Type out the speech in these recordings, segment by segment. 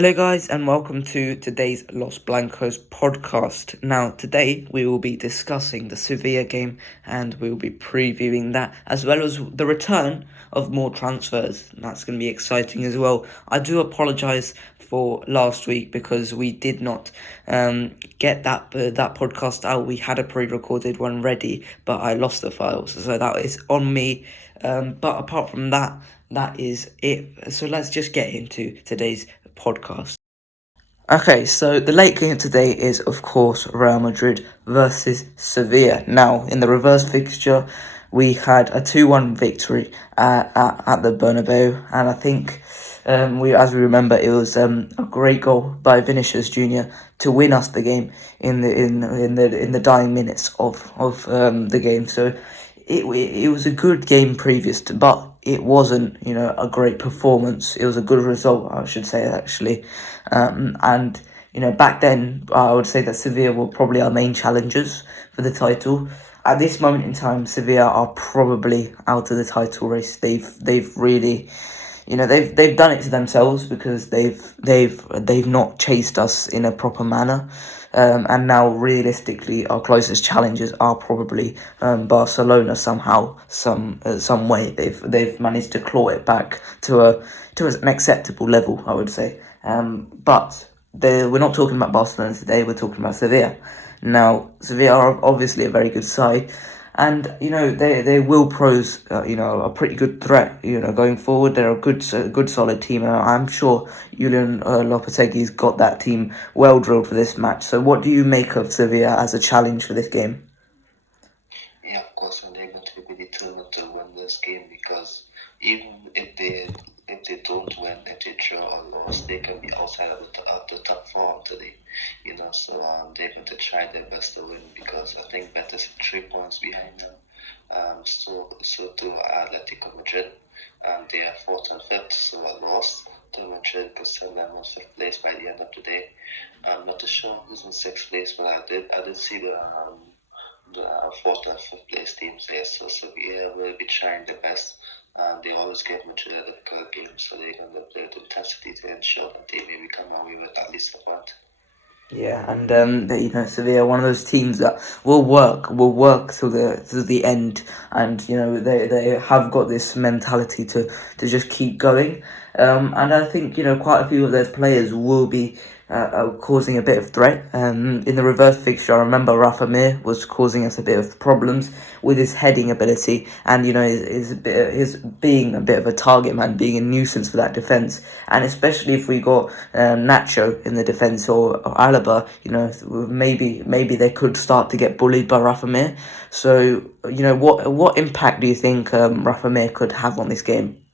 Hello guys and welcome to today's Los Blancos podcast. Now today we will be discussing the Sevilla game and we will be previewing that as well as the return of more transfers. That's going to be exciting as well. I do apologise for last week because we did not get that podcast out. We had a pre-recorded one ready but I lost the files, so that is on me. But apart from that, that is it. So let's just get into today's podcast. Okay, so the late game today is, of course, Real Madrid versus Sevilla. Now, in the reverse fixture, we had a 2-1 victory at the Bernabeu, and I think, as we remember, it was a great goal by Vinicius Junior to win us the game in the dying minutes of the game. So it was a good game previous to, but it wasn't, a great performance. It was a good result, I should say, actually. And, back then, I would say that Sevilla were probably our main challengers for the title. At this moment in time, Sevilla are probably out of the title race. They've really, they've done it to themselves because they've not chased us in a proper manner. And now, realistically, our closest challengers are probably Barcelona. Somehow, some way, they've managed to claw it back to an acceptable level, I would say. But we're not talking about Barcelona today. We're talking about Sevilla. Now, Sevilla are obviously a very good side. And, they will pose, a pretty good threat, going forward. They're a good solid team. And I'm sure Julian Lopetegui's got that team well drilled for this match. So what do you make of Sevilla as a challenge for this game? Yeah, of course, and they're going to be determined to win this game because even if they don't win, if they draw or lose, they can be outside of the top four today. So they're going to try their best to win because I think Betis 3 points behind them. So to Atletico Madrid, they are fourth and fifth, so a loss to Madrid could send them on fifth place by the end of the day. I'm not too sure who's in sixth place, but I did see the fourth and fifth place teams there. So Sevilla will be trying their best. They always give Madrid a difficult game, so they're going to play with intensity to ensure that they maybe come away with at least a point. Yeah, and Sevilla, one of those teams that will work till the end, and they have got this mentality to just keep going. And I think quite a few of their players will be causing a bit of threat. In the reverse fixture, I remember Rafa Mir was causing us a bit of problems with his heading ability, and his being a bit of a target man, being a nuisance for that defense, and especially if we got Nacho in the defense or Alaba, maybe they could start to get bullied by Rafa Mir. So what impact do you think Rafa Mir could have on this game?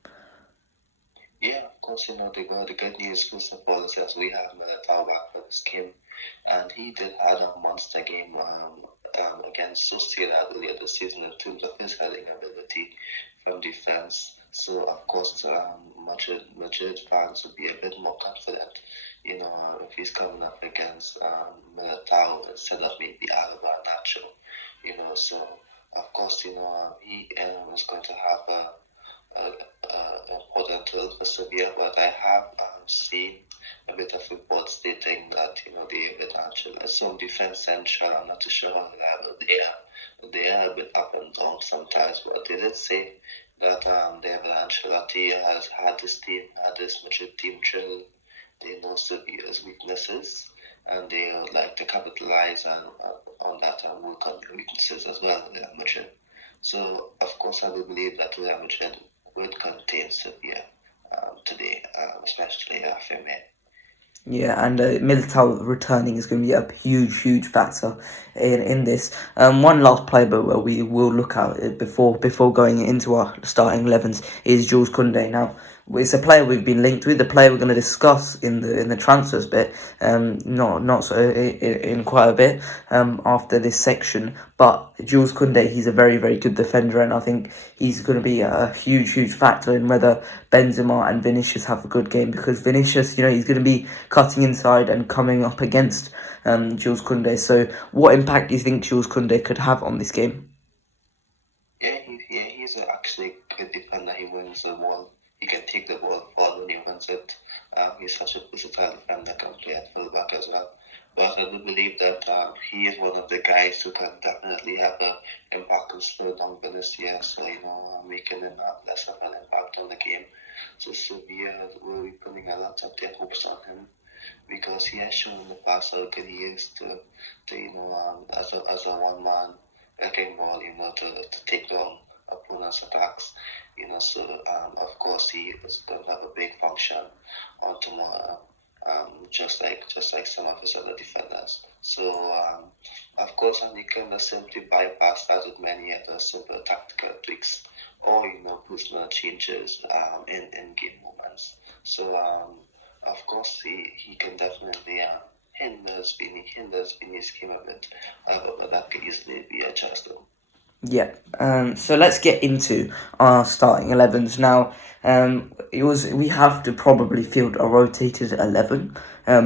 Yeah, of course, the good news first of all is that we have Militao back for this game, and he did have a monster game against Sociedad earlier this season in terms of his heading ability from defense. So of course, Madrid fans would be a bit more confident, if he's coming up against Militao instead of maybe Alaba and Nacho. So of course, he is going to have important role for Sevilla, but I have seen a bit of reports stating that David Ancelotti is some defense central. I'm not too sure how reliable they are. They are a bit up and down sometimes, but they did say that David Ancelotti has had this Madrid team drilled. They know Sevilla's weaknesses, and they would like to capitalize on that and work on their weaknesses as well, Real Madrid. So, of course, I will believe that Real Madrid would contain Sevilla today, especially FMA. Yeah, and Militao returning is going to be a huge factor in this. One last player, but we will look at it before going into our starting 11s is Jules Koundé. Now, it's a player we've been linked with, the player we're going to discuss in the transfers bit, not so in quite a bit after this section. But Jules Koundé, he's a very good defender, and I think he's going to be a huge factor in whether Benzema and Vinicius have a good game, because Vinicius, he's going to be cutting inside and coming up against Jules Koundé. So, what impact do you think Jules Koundé could have on this game? Yeah, he's actually a good defender. He wins the ball. He can take the ball forward when he wins it. He's such a versatile defender, can play at fullback as well. But I do believe that he is one of the guys who can definitely have an impact and slow down Valencia, so making him have less of an impact on the game. So Sevilla will be putting a lot of their hopes on him because he has shown in the past how good he is to as a one man wrecking ball, to take down opponents' attacks. So of course he is going to have a big function on tomorrow. Just like some of his other defenders. So of course, and you can simply bypass that with many other simple tactical tweaks or personal changes in game moments. So of course, he can definitely hinders Vinny's game a bit, but that could easily be adjusted. Yeah. So let's get into our starting 11s now. We have to probably field a rotated 11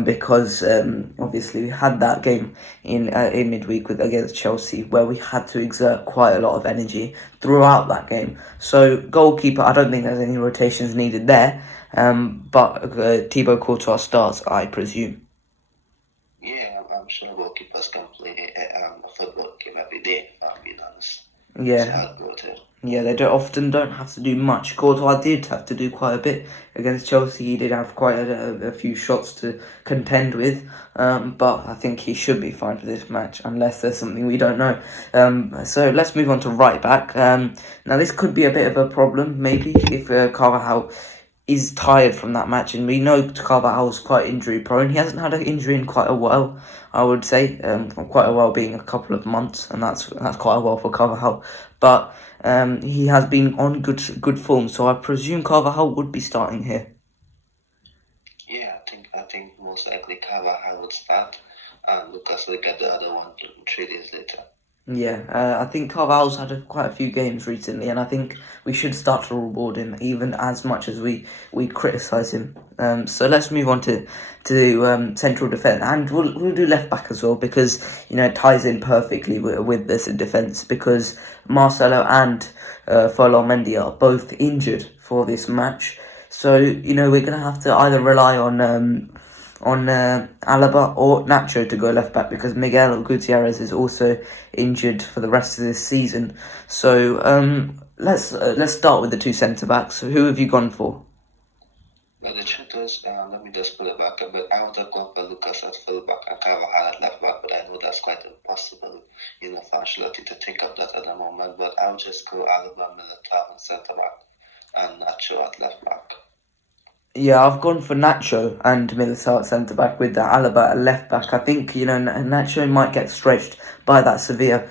because obviously we had that game in midweek against Chelsea where we had to exert quite a lot of energy throughout that game. So goalkeeper, I don't think there's any rotations needed there. But Thibaut Courtois starts, I presume. Yeah, I'm sure goalkeepers can play a football game every day. I'm being honest. Yeah. So I'd go to. Yeah, they don't have to do much. Courtois did have to do quite a bit against Chelsea. He did have quite a few shots to contend with, but I think he should be fine for this match unless there's something we don't know. So let's move on to right back. Now this could be a bit of a problem maybe if Carvajal is tired from that match, and we know Carvajal's quite injury prone. He hasn't had an injury in quite a while, I would say, quite a while being a couple of months, and that's quite a while for Carvajal. But he has been on good form, so I presume Carvajal would be starting here. Yeah, I think most likely Carvajal would start, and Lucas will get the other one 3 days later. Yeah, I think Carvalho's had quite a few games recently, and I think we should start to reward him even as much as we criticise him. So let's move on to central defence, and we'll do left back as well because it ties in perfectly with this defence because Marcelo and Ferland Mendy are both injured for this match. So we're gonna have to either rely on Alaba or Nacho to go left back because Miguel Gutierrez is also injured for the rest of this season. So let's start with the two centre backs. Who have you gone for? Now the truth is, let me just pull it back a bit. I would have gone for Lucas at full back and Carvajal at left back, but I know that's quite impossible, for Ancelotti to think of that at the moment. But I would just go Alaba, Militao at centre back and Nacho at left back. Yeah, I've gone for Nacho and Militao at centre back with the Alaba at left back. I think Nacho might get stretched by that Sevilla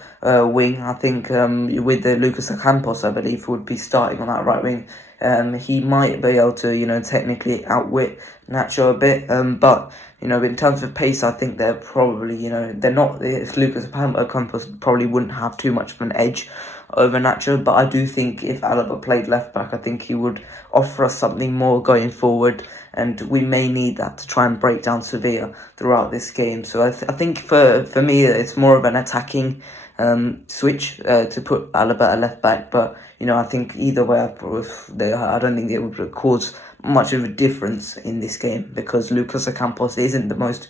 wing. I think with the Lucas Campos, I believe, would be starting on that right wing. He might be able to technically outwit Nacho a bit. But in terms of pace, I think they're probably they're not. Lucas Campos probably wouldn't have too much of an edge over Nacho, but I do think if Alaba played left back, I think he would offer us something more going forward, and we may need that to try and break down Sevilla throughout this game. So I think for me, it's more of an attacking switch to put Alaba at left back, but I think either way, I don't think it would cause much of a difference in this game because Lucas Ocampos isn't the most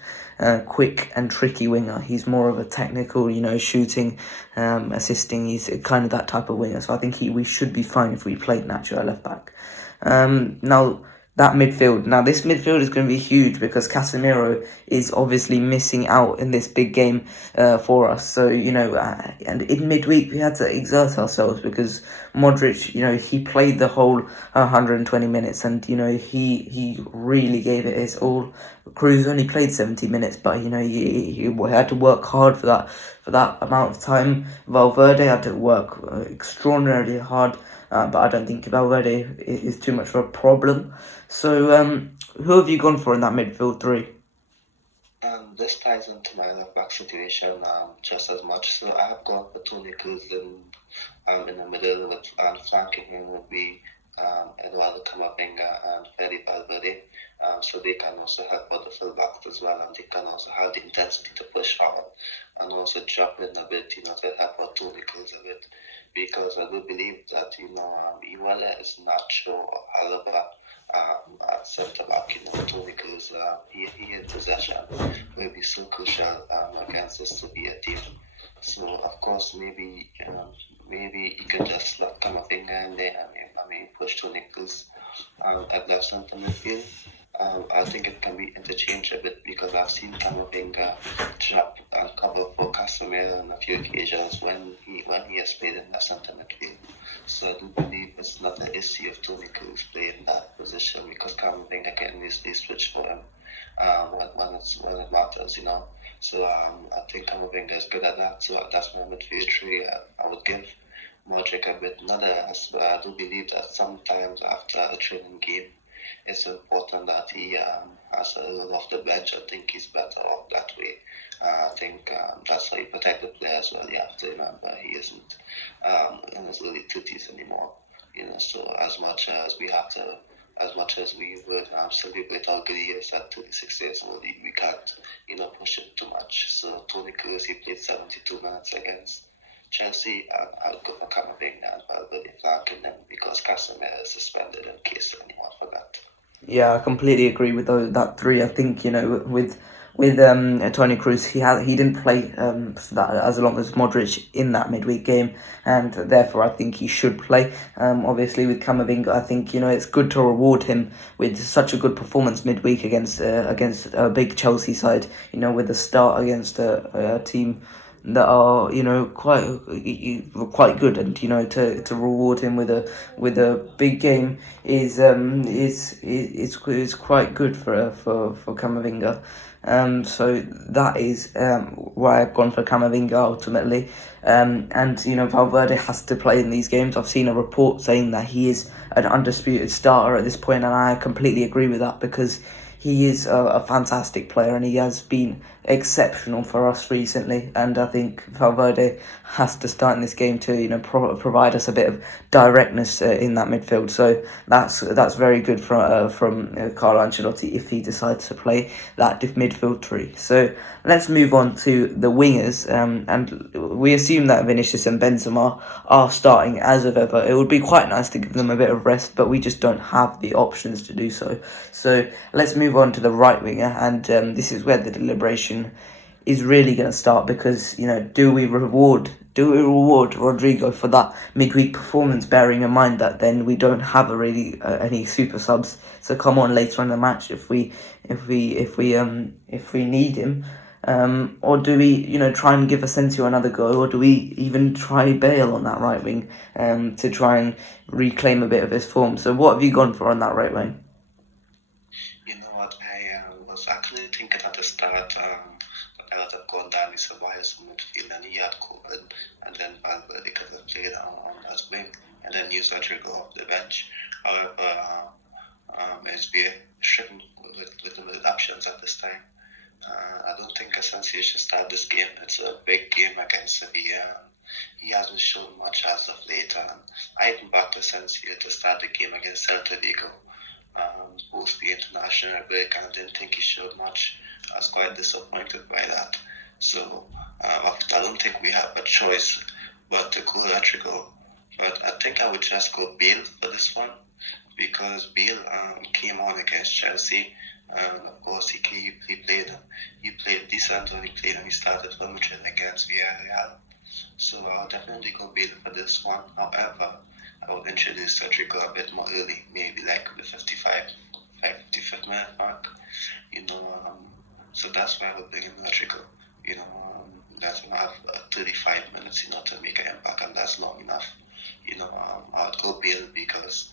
quick and tricky winger. He's more of a technical, shooting, assisting. He's kind of that type of winger. So I think we should be fine if we played Nacho at left back. Now that midfield. Now this midfield is going to be huge because Casemiro is obviously missing out in this big game for us. So and in midweek we had to exert ourselves because Modric, he played the whole 120 minutes, and he really gave it his all. Cruz only played 70 minutes, but he had to work hard for that amount of time. Valverde had to work extraordinarily hard. But I don't think Valverde is too much of a problem. So, who have you gone for in that midfield three? This ties into my left back situation just as much. So I have gone for Toni Kroos in the middle, and flanking him would be Eduardo Camavinga and Fede Valverde. So they can also help out the full backs as well, and they can also have the intensity to push forward and also drop in a bit, to help out Toni Kroos a bit. Because I do believe that, Iwala is Nacho or Alaba at centre back. Tony Cruz, he in possession will be so crucial against the Sevilla team. So of course maybe he could just slot Camavinga in there and push Tony Cruz at left centre midfield. I think it can be interchanged a bit because I've seen Camavinga trap and cover for Casemiro on a few occasions when he has played in the centre midfield. So I do believe it's not an issue of Toni Kroos playing that position because Camavinga can easily switch for him when it matters. So I think Camavinga is good at that. So that's my midfield three. I would give Modric a bit another rest, but I do believe that sometimes after a training game, it's important that he has a role off the bench. I think he's better off that way. I think that's how you protect the player as well. You have to remember he isn't in his early 30s anymore. So as much as we would celebrate our good years at 36 years old, we can't, push it too much. So Toni Kroos, he played 72 minutes against Chelsea, and I'll go for Camavinga and Valverde flanking them because Casemiro is suspended in case anyone forgot. Yeah, I completely agree with that three. I think with Toni Kroos, he didn't play for that as long as Modric in that midweek game, and therefore I think he should play. Obviously with Camavinga, I think it's good to reward him with such a good performance midweek against a big Chelsea side. With the start against a team that are quite good, and to reward him with a big game is quite good for Camavinga. So that is why I've gone for Camavinga ultimately. And Valverde has to play in these games. I've seen a report saying that he is an undisputed starter at this point, and I completely agree with that because he is a fantastic player and he has been exceptional for us recently, and I think Valverde has to start in this game to provide us a bit of directness in that midfield. So that's very good from Carlo Ancelotti if he decides to play that midfield three. So let's move on to the wingers, and we assume that Vinicius and Benzema are starting as of ever. It would be quite nice to give them a bit of rest, but we just don't have the options to do so. So let's move on to the right winger, and this is where the deliberation is really going to start because do we reward Rodrigo for that midweek performance, bearing in mind that then we don't have any super subs to come on later in the match if we need him, or do we try and give Asensio another go, or do we even try Bale on that right wing to try and reclaim a bit of his form? So what have you gone for on that right wing? You know what, I was actually thinking at the start that I would have gone down with Ceballos in midfield and he had COVID, and then Valverde could have played on as wing and then use Rodrigo off the bench. However, it's been stricken with limited options at this time. I don't think Asensio should start this game. It's a big game against Sevilla. He hasn't shown much as of late. I even backed Asensio to start the game against Celta Vigo post the international break, and I didn't think he showed much. I was quite disappointed by that. So I don't think we have a choice but to go Rodrigo. But I think I would just go Bale for this one because Bale came on against Chelsea. Of course, he played decent when he started for Madrid against Villarreal. So I'll definitely go Bale for this one. However, I would introduce Rodrigo a bit more early, maybe like the 55th minute mark. So that's why I would bring in Rodrigo. That's gonna have 35 minutes, to make an impact, and that's long enough. I would go Bale because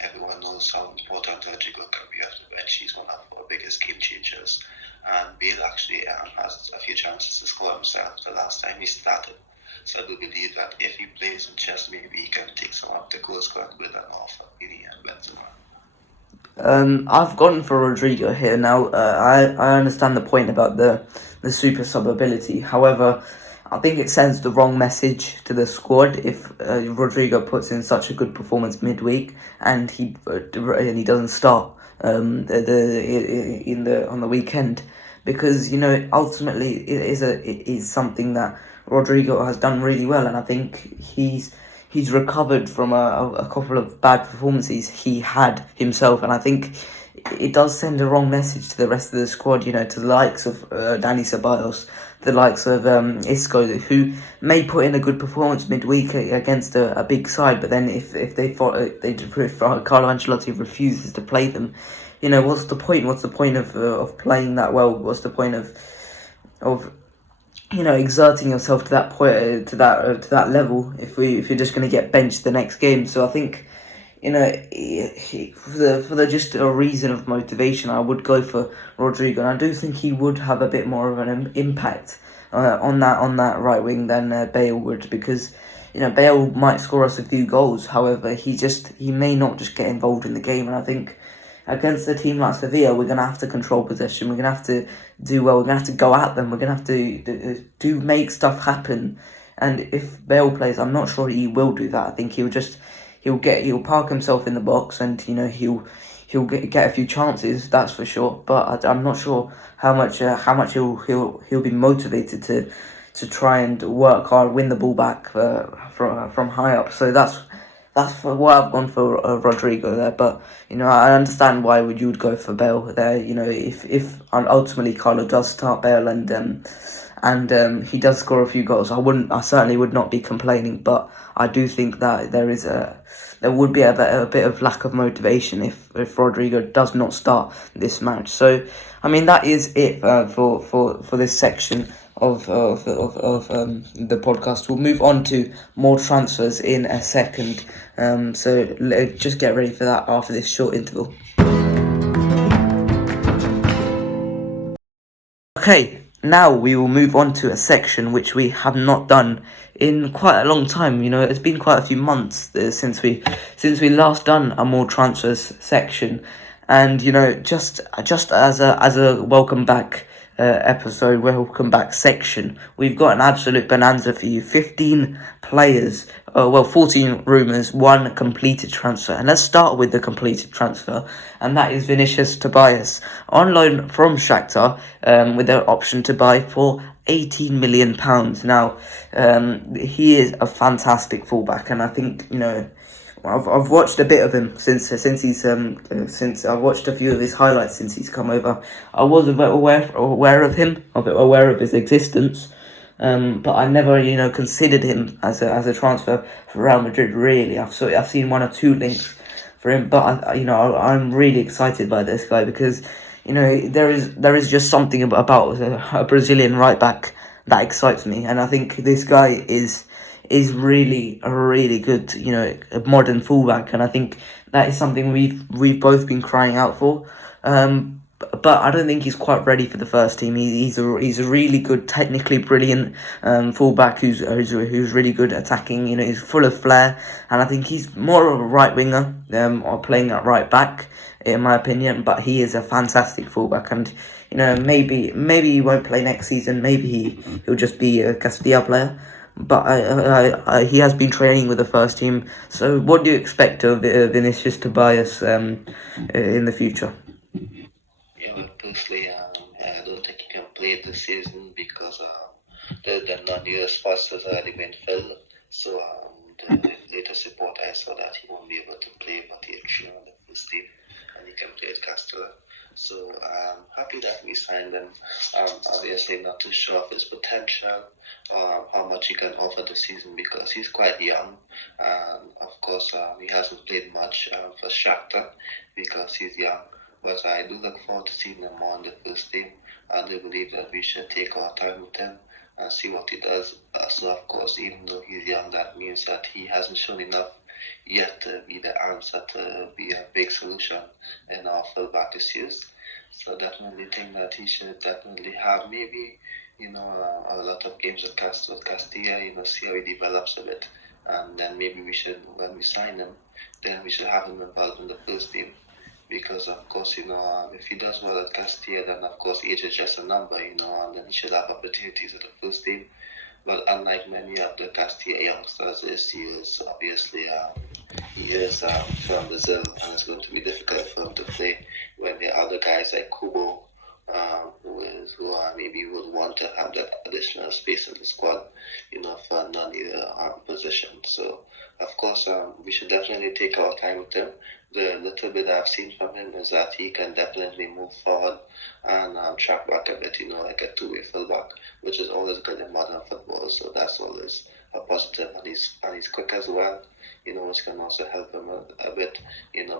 everyone knows how important Rodrigo can be off the bench. He's one of our biggest game changers, and Bale actually has a few chances to score himself the last time he started. So I do believe that if he plays in chess, maybe he can take some of the goal scoring with an offer and Benzema. I've gone for Rodrigo here now. I understand the point about the super sub ability. However, I think it sends the wrong message to the squad if Rodrigo puts in such a good performance midweek and he doesn't start on the weekend, because ultimately it is something that Rodrigo has done really well, and I think he's he's recovered from a couple of bad performances he had himself, and I think it does send a wrong message to the rest of the squad, you know, to the likes of Dani Ceballos, the likes of Isco, who may put in a good performance midweek against a big side, but then if Carlo Ancelotti refuses to play them, you know, what's the point? What's the point of playing that well? What's the point of you know, exerting yourself to that point, to that level, if you're just going to get benched the next game? So I think, you know, for the just a reason of motivation, I would go for Rodrigo, and I do think he would have a bit more of an impact on that right wing than Bale would, because, you know, Bale might score us a few goals. However, he may not just get involved in the game, and I think against a team like Sevilla, we're going to have to control possession. We're going to have to do well. We're going to have to go at them. We're going to have to do make stuff happen. And if Bale plays, I'm not sure he will do that. I think he'll park himself in the box, and, you know, he'll get a few chances. That's for sure. But I'm not sure how much he'll be motivated to try and work hard, win the ball back from high up. So that's why I've gone for Rodrigo there. But, you know, I understand why you would go for Bale there. You know, if ultimately Carlo does start Bale and he does score a few goals, I certainly would not be complaining. But I do think that there would be a bit of lack of motivation if Rodrigo does not start this match. So, I mean, that is it for this section of the podcast. We'll move on to more transfers in a second. So just get ready for that after this short interval. Okay, now we will move on to a section which we have not done in quite a long time. You know, it's been quite a few months since we last done a more transfers section, and, you know, just as a welcome back episode, welcome back section, we've got an absolute bonanza for you. 15 players, 14 rumours, one completed transfer. And let's start with the completed transfer, and that is Vinicius Tobias, on loan from Shakhtar, with their option to buy for £18 million. Now, he is a fantastic fullback, and I think, you know, I've watched a bit of him since I've watched a few of his highlights since he's come over. I was aware of him, aware of his existence, but I never, you know, considered him as a transfer for Real Madrid. Really, I've seen one or two links for him, but I'm really excited by this guy because, you know, there is just something about a Brazilian right back that excites me, and I think this guy is really a really good, you know, a modern fullback, and I think that is something we've both been crying out for. But I don't think he's quite ready for the first team. He's a really good, technically brilliant fullback who's really good at attacking. You know, he's full of flair, and I think he's more of a right winger or playing at right back, in my opinion. But he is a fantastic fullback, and, you know, maybe he won't play next season. Maybe he'll just be a Castilla player. But he has been training with the first team. So what do you expect of Vinicius Tobias in the future? Yeah, but personally, I don't think he can play this season because the non-US spots has already been filled. So the latest report I saw that he won't be able to play for the action on the first team, and he can play at Castilla. So I'm happy that we signed him. Obviously not too sure of his potential, how much he can offer this season because he's quite young. Of course, he hasn't played much for Shakhtar because he's young. But I do look forward to seeing him on the first team. I do believe that we should take our time with him and see what he does. So, of course, even though he's young, that means that he hasn't shown enough yet to be the answer, to be a big solution in our fullback issues. So definitely think that he should definitely have maybe, you know, a lot of games with Castilla, you know, see how he develops a bit. And then maybe we should, when we sign him, then we should have him involved in the first team. Because, of course, you know, if he does well at Castilla, then, of course, age is just a number, you know, and then he should have opportunities at the first team. But unlike many of the Castilla youngsters, he is obviously from Brazil, and it's going to be difficult for him to play when there are other guys like Kubo, who maybe would want to have that additional space in the squad, you know, for non-either position. So Of course, we should definitely take our time with him. The little bit I've seen from him is that he can definitely move forward and track back a bit, like a two-way fullback, which is always good in modern football. So that's always a positive, and he's quick as well, which can also help him a bit,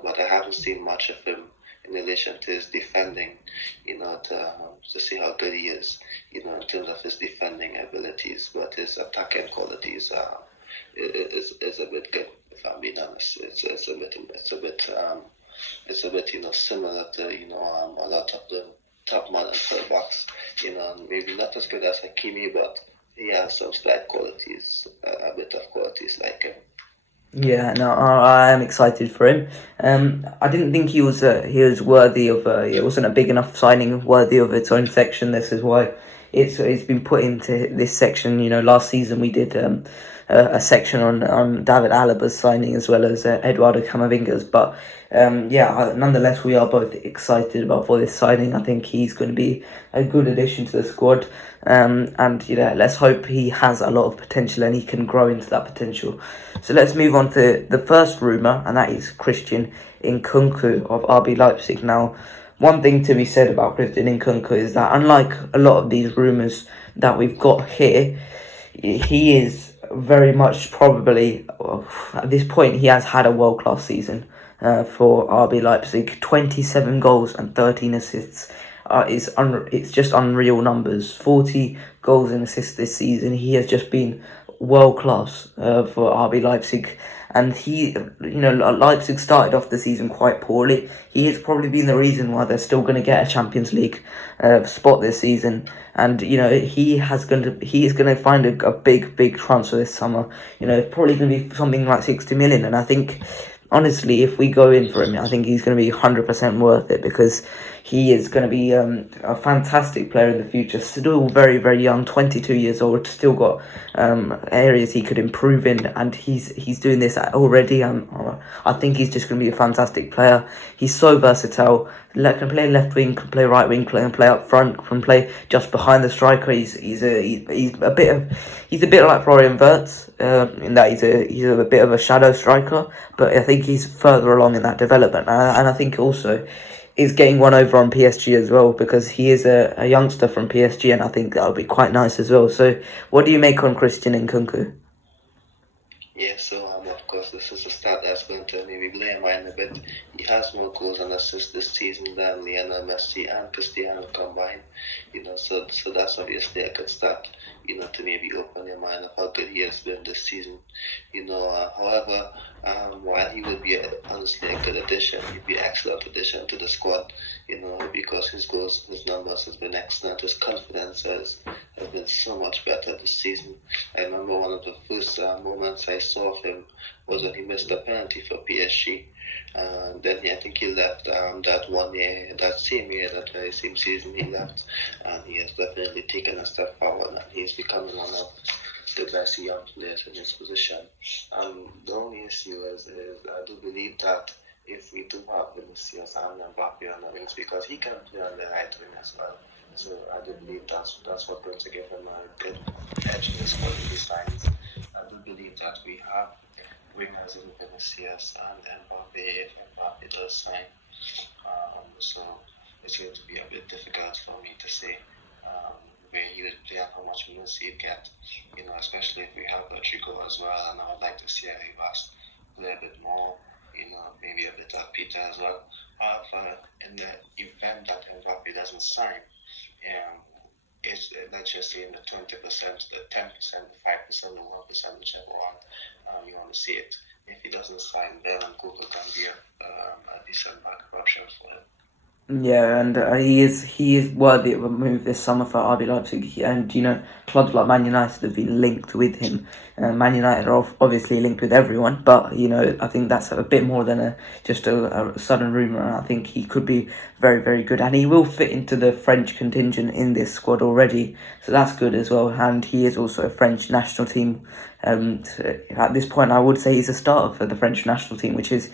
But I haven't seen much of him in relation to his defending, to see how good he is, in terms of his defending abilities, but his attacking qualities is a bit good. If I'm being honest, it's a bit similar to a lot of the top modern fullbacks. Maybe not as good as Hakimi, but he has some slight qualities, a bit of qualities like him. Yeah, no, I am excited for him. I didn't think he was worthy of. It wasn't a big enough signing worthy of its own section. This is why it's been put into this section. Last season we did a section on David Alaba's signing as well as Eduardo Camavinga's. But nonetheless, we are both excited for this signing. I think he's going to be a good addition to the squad. Let's hope he has a lot of potential and he can grow into that potential. So let's move on to the first rumour, and that is Christian Nkunku of RB Leipzig. Now, one thing to be said about Christian Nkunku is that unlike a lot of these rumours that we've got here, he is very much probably, at this point, he has had a world-class season for RB Leipzig. 27 goals and 13 assists. It's just unreal numbers. 40 goals and assists this season. He has just been world class for RB Leipzig, and Leipzig started off the season quite poorly. He has probably been the reason why they're still going to get a Champions League spot this season, and he is going to find a big transfer this summer. Probably going to be something like 60 million, and I think, honestly, if we go in for him, I think he's going to be 100% worth it, because he is going to be a fantastic player in the future. Still very, very young, 22 years old. Still got areas he could improve in, and he's doing this already. I think he's just going to be a fantastic player. He's so versatile. Can play left wing, can play right wing, can play up front, can play just behind the striker. He's a bit like Florian Wirtz in that he's a bit of a shadow striker, but I think he's further along in that development, and I think also is getting one over on PSG as well, because he is a youngster from PSG, and I think that would be quite nice as well. So what do you make on Christian Nkunku? Yeah, so of course this is a stat that's going to maybe blow your mind a bit. He has more goals and assists this season than Lionel Messi and Cristiano combined. So that's obviously a good stat. To maybe open your mind of how good he has been this season. However, while he would be honestly a good addition, he'd be an excellent addition to the squad. Because his goals, his numbers has been excellent. His confidence has been so much better this season. I remember one of the first moments I saw of him was when he missed a penalty for PSG. Then I think he left that very same season he left, and he has definitely taken a step forward, and he's becoming one of the best young players in his position. The only issue is I do believe that if we do have Vinicius and Mbappe on the wings, because he can play on the right wing as well. So I do believe that's what's going to give him a good edge in this quality signs. I do believe that we have wingers in Vinicius and Mbappe if Mbappe does sign. So it's going to be a bit difficult for me to say where he would play and how much minutes he'd get. Especially if we have Rodrigo as well, and I would like to see Rivas play a bit more. Maybe a bit of Peter as well. However, in the event that Mbappe doesn't sign, it's let's just say in the 20%, the 10%, the 5%, the 1%, whichever one you want to see it. If he doesn't sign, then Nkunku can be a decent backup option for him. Yeah, and he is worthy of a move this summer for RB Leipzig, and clubs like Man United have been linked with him. Man United are obviously linked with everyone, but I think that's a bit more than just a sudden rumour. And I think he could be very, very good, and he will fit into the French contingent in this squad already, so that's good as well. And he is also a French national team. At this point, I would say he's a starter for the French national team, which is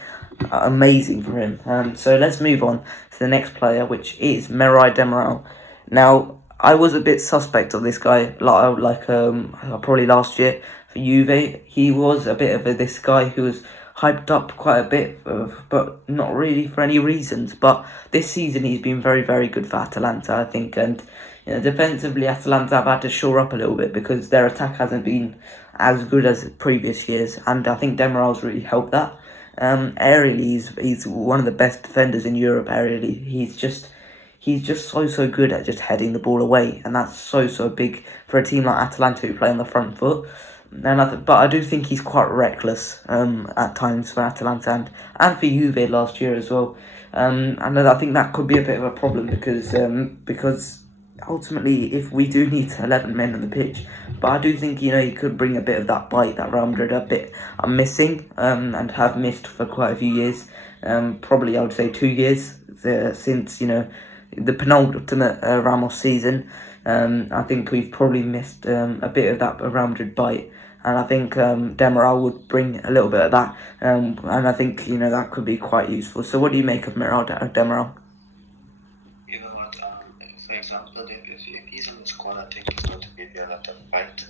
amazing for him. So let's move on to the next player, which is Mirai Demiral. Now, I was a bit suspect of this guy, probably last year for Juve. He was a bit of this guy who was hyped up quite a bit, but not really for any reasons. But this season he's been very, very good for Atalanta, I think. And defensively, Atalanta have had to shore up a little bit because their attack hasn't been as good as previous years. And I think Demiral's really helped that. Aerially, he's one of the best defenders in Europe. Aerially, he's just so good at just heading the ball away, and that's so big for a team like Atalanta who play on the front foot. But I do think he's quite reckless at times for Atalanta and for Juve last year as well. And I think that could be a bit of a problem because ultimately, if we do need 11 men on the pitch, but I do think he could bring a bit of that bite that Real Madrid are missing and have missed for quite a few years. Probably I would say 2 years since the penultimate Ramos season. I think we've probably missed a bit of that Real Madrid bite, and I think Demiral would bring a little bit of that, and I think that could be quite useful. So what do you make of Demiral? You know what? For example, if he's in the squad, I think he's going to be there at the fight.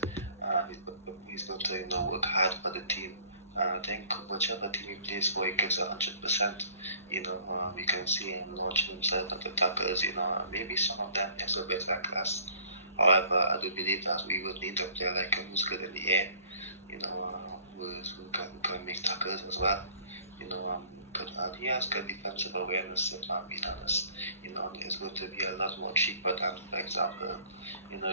He's going to work hard for the team. I think whichever team he plays for, he gives 100%. We can see him launching himself at the tackles. Maybe some of them is a bit like us. However, I do believe that we would need a player like him who's good in the air. Who can make tackles as well. He has good defensive awareness. If I'm being honest, it's going to be a lot more cheaper than, for example,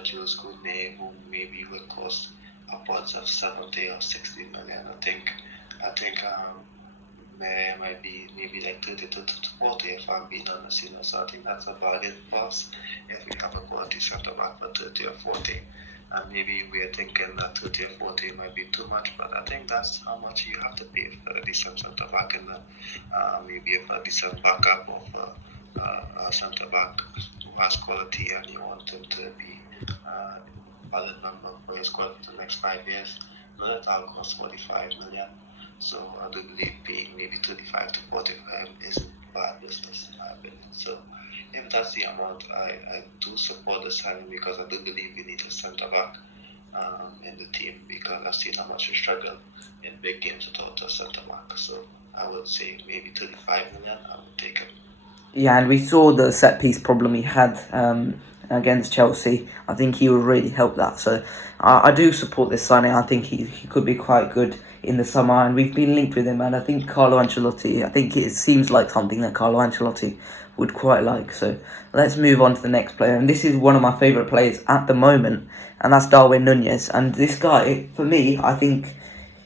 Jules Koundé, who maybe would cost upwards of 70 or 60 million. I think there might be maybe like 30 to 40 if I'm being honest. So I think that's a bargain for us if we have a quality centre back for 30 or 40. And maybe we're thinking that 30 or 40 might be too much, but I think that's how much you have to pay for a decent centre back, and maybe a decent backup of a centre back who has quality, and you want him to be a valid number for his squad for the next 5 years. That will cost 45 million. So I do believe paying maybe 35 to 40 for him isn't bad business in my opinion. So if that's the amount, I do support the signing because I do believe we need a centre back in the team, because I've seen how much we struggle in big games without a centre back. So I would say maybe 35 million, I would take it. Yeah, and we saw the set piece problem he had against Chelsea. I think he would really help that. So I do support this signing. I think he could be quite good in the summer, and we've been linked with him. And I think I think it seems like something that Carlo Ancelotti would quite like. So let's move on to the next player. And this is one of my favourite players at the moment, and that's Darwin Núñez. And this guy, for me, I think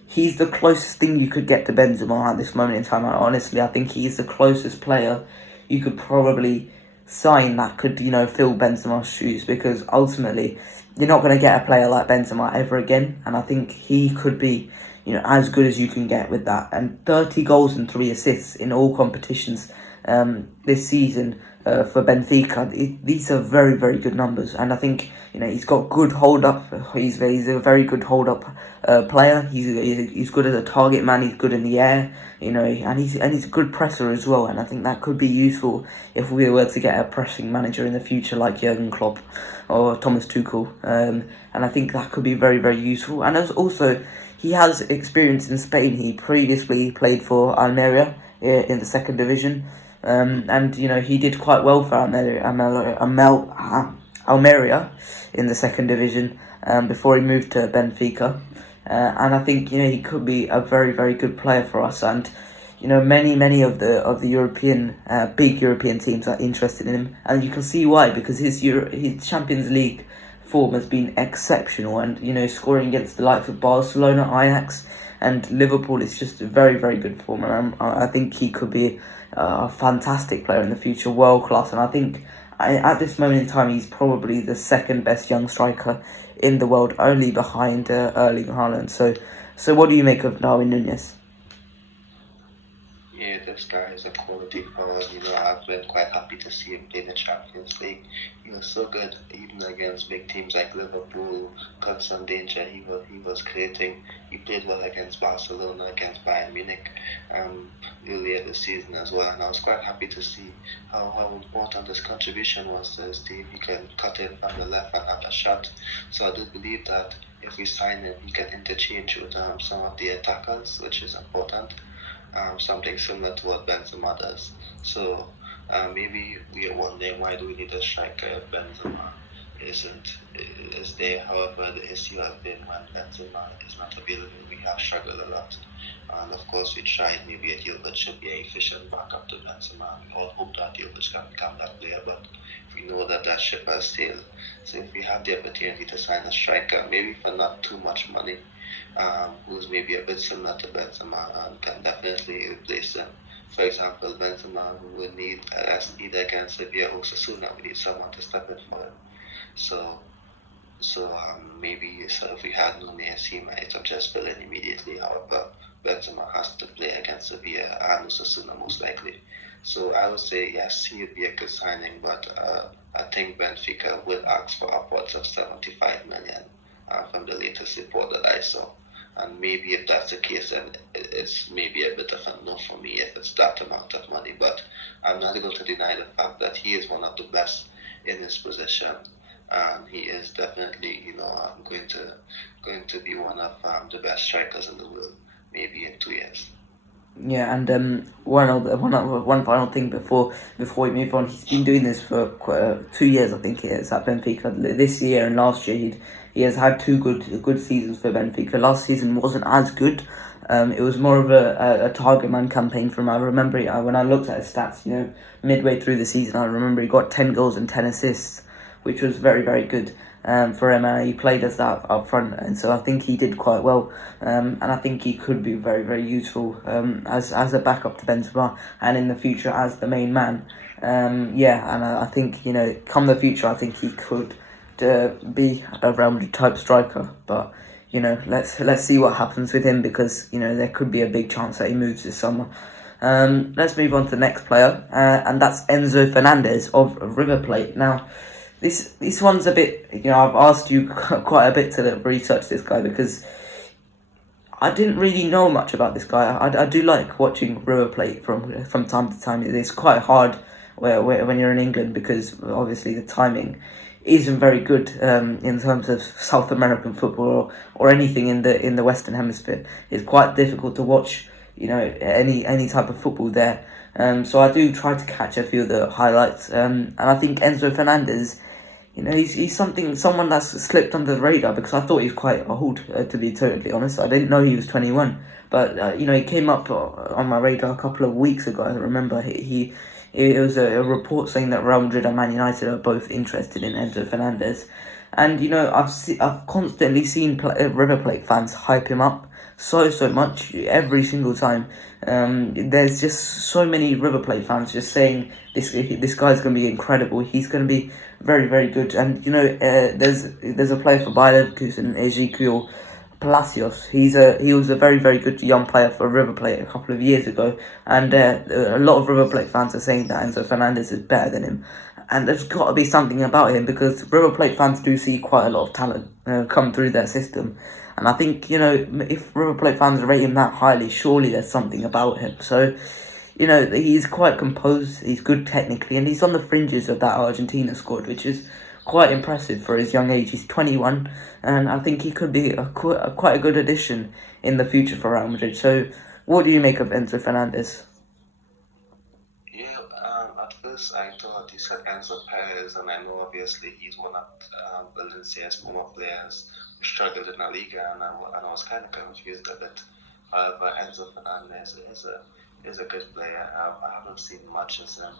he's the closest thing you could get to Benzema at this moment in time. Honestly, I think he's the closest player you could probably sign that could, fill Benzema's shoes, because ultimately you're not going to get a player like Benzema ever again, and I think he could be, as good as you can get with that. And 30 goals and 3 assists in all competitions this season for Benfica. These are very, very good numbers, and I think he's got good hold up. He's a very good hold up player. He's good as a target man. He's good in the air, and he's a good presser as well. And I think that could be useful if we were to get a pressing manager in the future like Jurgen Klopp or Thomas Tuchel. And I think that could be very, very useful. And also, he has experience in Spain. He previously played for Almeria in the second division. And he did quite well for Almeria in the second division before he moved to Benfica, and I think he could be a very, very good player for us. And many of the European big European teams are interested in him, and you can see why, because his Champions League form has been exceptional, and scoring against the likes of Barcelona, Ajax, and Liverpool is just a very, very good form. And I think he could be a fantastic player in the future, world class. And I think at this moment in time, he's probably the second best young striker in the world, only behind Erling Haaland. So what do you make of Darwin Núñez? Yeah, this guy is a quality forward. I've been quite happy to see him play the Champions League. He was so good, even against big teams like Liverpool, constant danger. He was creating. He played well against Barcelona, against Bayern Munich, earlier this season as well. And I was quite happy to see how important his contribution was to his team. He can cut in from the left and have a shot. So I do believe that if we sign him, he can interchange with some of the attackers, which is important. Something similar to what Benzema does. So maybe we are wondering, why do we need a striker if Benzema is there. However, the issue has been when Benzema is not available, we have struggled a lot. And of course, we tried. Maybe Gilbert should be an efficient backup to Benzema. We all hope that Gilbert can become that player, but we know that ship has sailed. So if we have the opportunity to sign a striker, maybe for not too much money, who's maybe a bit similar to Benzema and can definitely replace him. For example, Benzema would need either against Sevilla or Osasuna, we need someone to step in for him. So maybe if we had Nunez, he might have just fill in immediately. However, Benzema has to play against Sevilla and Osasuna most likely. So I would say yes, he would be a good signing, but I think Benfica will ask for upwards of 75 million from the latest report that I saw. And maybe if that's the case, then it's maybe a bit of a no for me if it's that amount of money. But I'm not going to deny the fact that he is one of the best in his position. And he is definitely, going to be one of the best strikers in the world, maybe in 2 years. Yeah, and one final thing before we move on. He's been doing this for 2 years, I think it is, at Benfica. This year and last year, he has had two good seasons for Benfica. Last season wasn't as good. It was more of a target man campaign from. I remember when I looked at his stats, midway through the season, I remember he got 10 goals and 10 assists, which was very, very good for him. And he played as that up front, and so I think he did quite well. And I think he could be very, very useful as a backup to Benzema, and in the future as the main man. And I think come the future, I think he could be a Real Madrid type striker. But let's see what happens with him, because there could be a big chance that he moves this summer. Let's move on to the next player, and that's Enzo Fernandez of River Plate. Now, this one's a bit, I've asked you quite a bit to research this guy, because I didn't really know much about this guy. I do like watching River Plate from time to time. It's quite hard when you're in England, because obviously the timing isn't very good in terms of South American football or anything in the Western Hemisphere. It's quite difficult to watch any type of football there. So I do try to catch a few of the highlights. And I think Enzo Fernandez, he's someone that's slipped under the radar, because I thought he was quite old, to be totally honest. I didn't know he was 21, but he came up on my radar a couple of weeks ago. I remember it was a report saying that Real Madrid and Man United are both interested in Enzo Fernandez, and I've constantly seen River Plate fans hype him up so much every single time. There's just so many River Plate fans just saying this guy's going to be incredible. He's going to be very, very good. And there's a player for Bayer Leverkusen, Ezequiel Palacios. He was a very, very good young player for River Plate a couple of years ago, and a lot of River Plate fans are saying that Enzo Fernandez is better than him. And there's got to be something about him, because River Plate fans do see quite a lot of talent come through their system. And I think, if River Plate fans rate him that highly, surely there's something about him. So, he's quite composed, he's good technically, and he's on the fringes of that Argentina squad, which is quite impressive for his young age. He's 21, and I think he could be quite a good addition in the future for Real Madrid. So, what do you make of Enzo Fernandez? At first I thought he said Enzo Perez, and I know obviously he's one of Valencia's former players who struggled in La Liga, and I was kind of confused a bit. However, Enzo Fernandez is a good player. I haven't seen much as him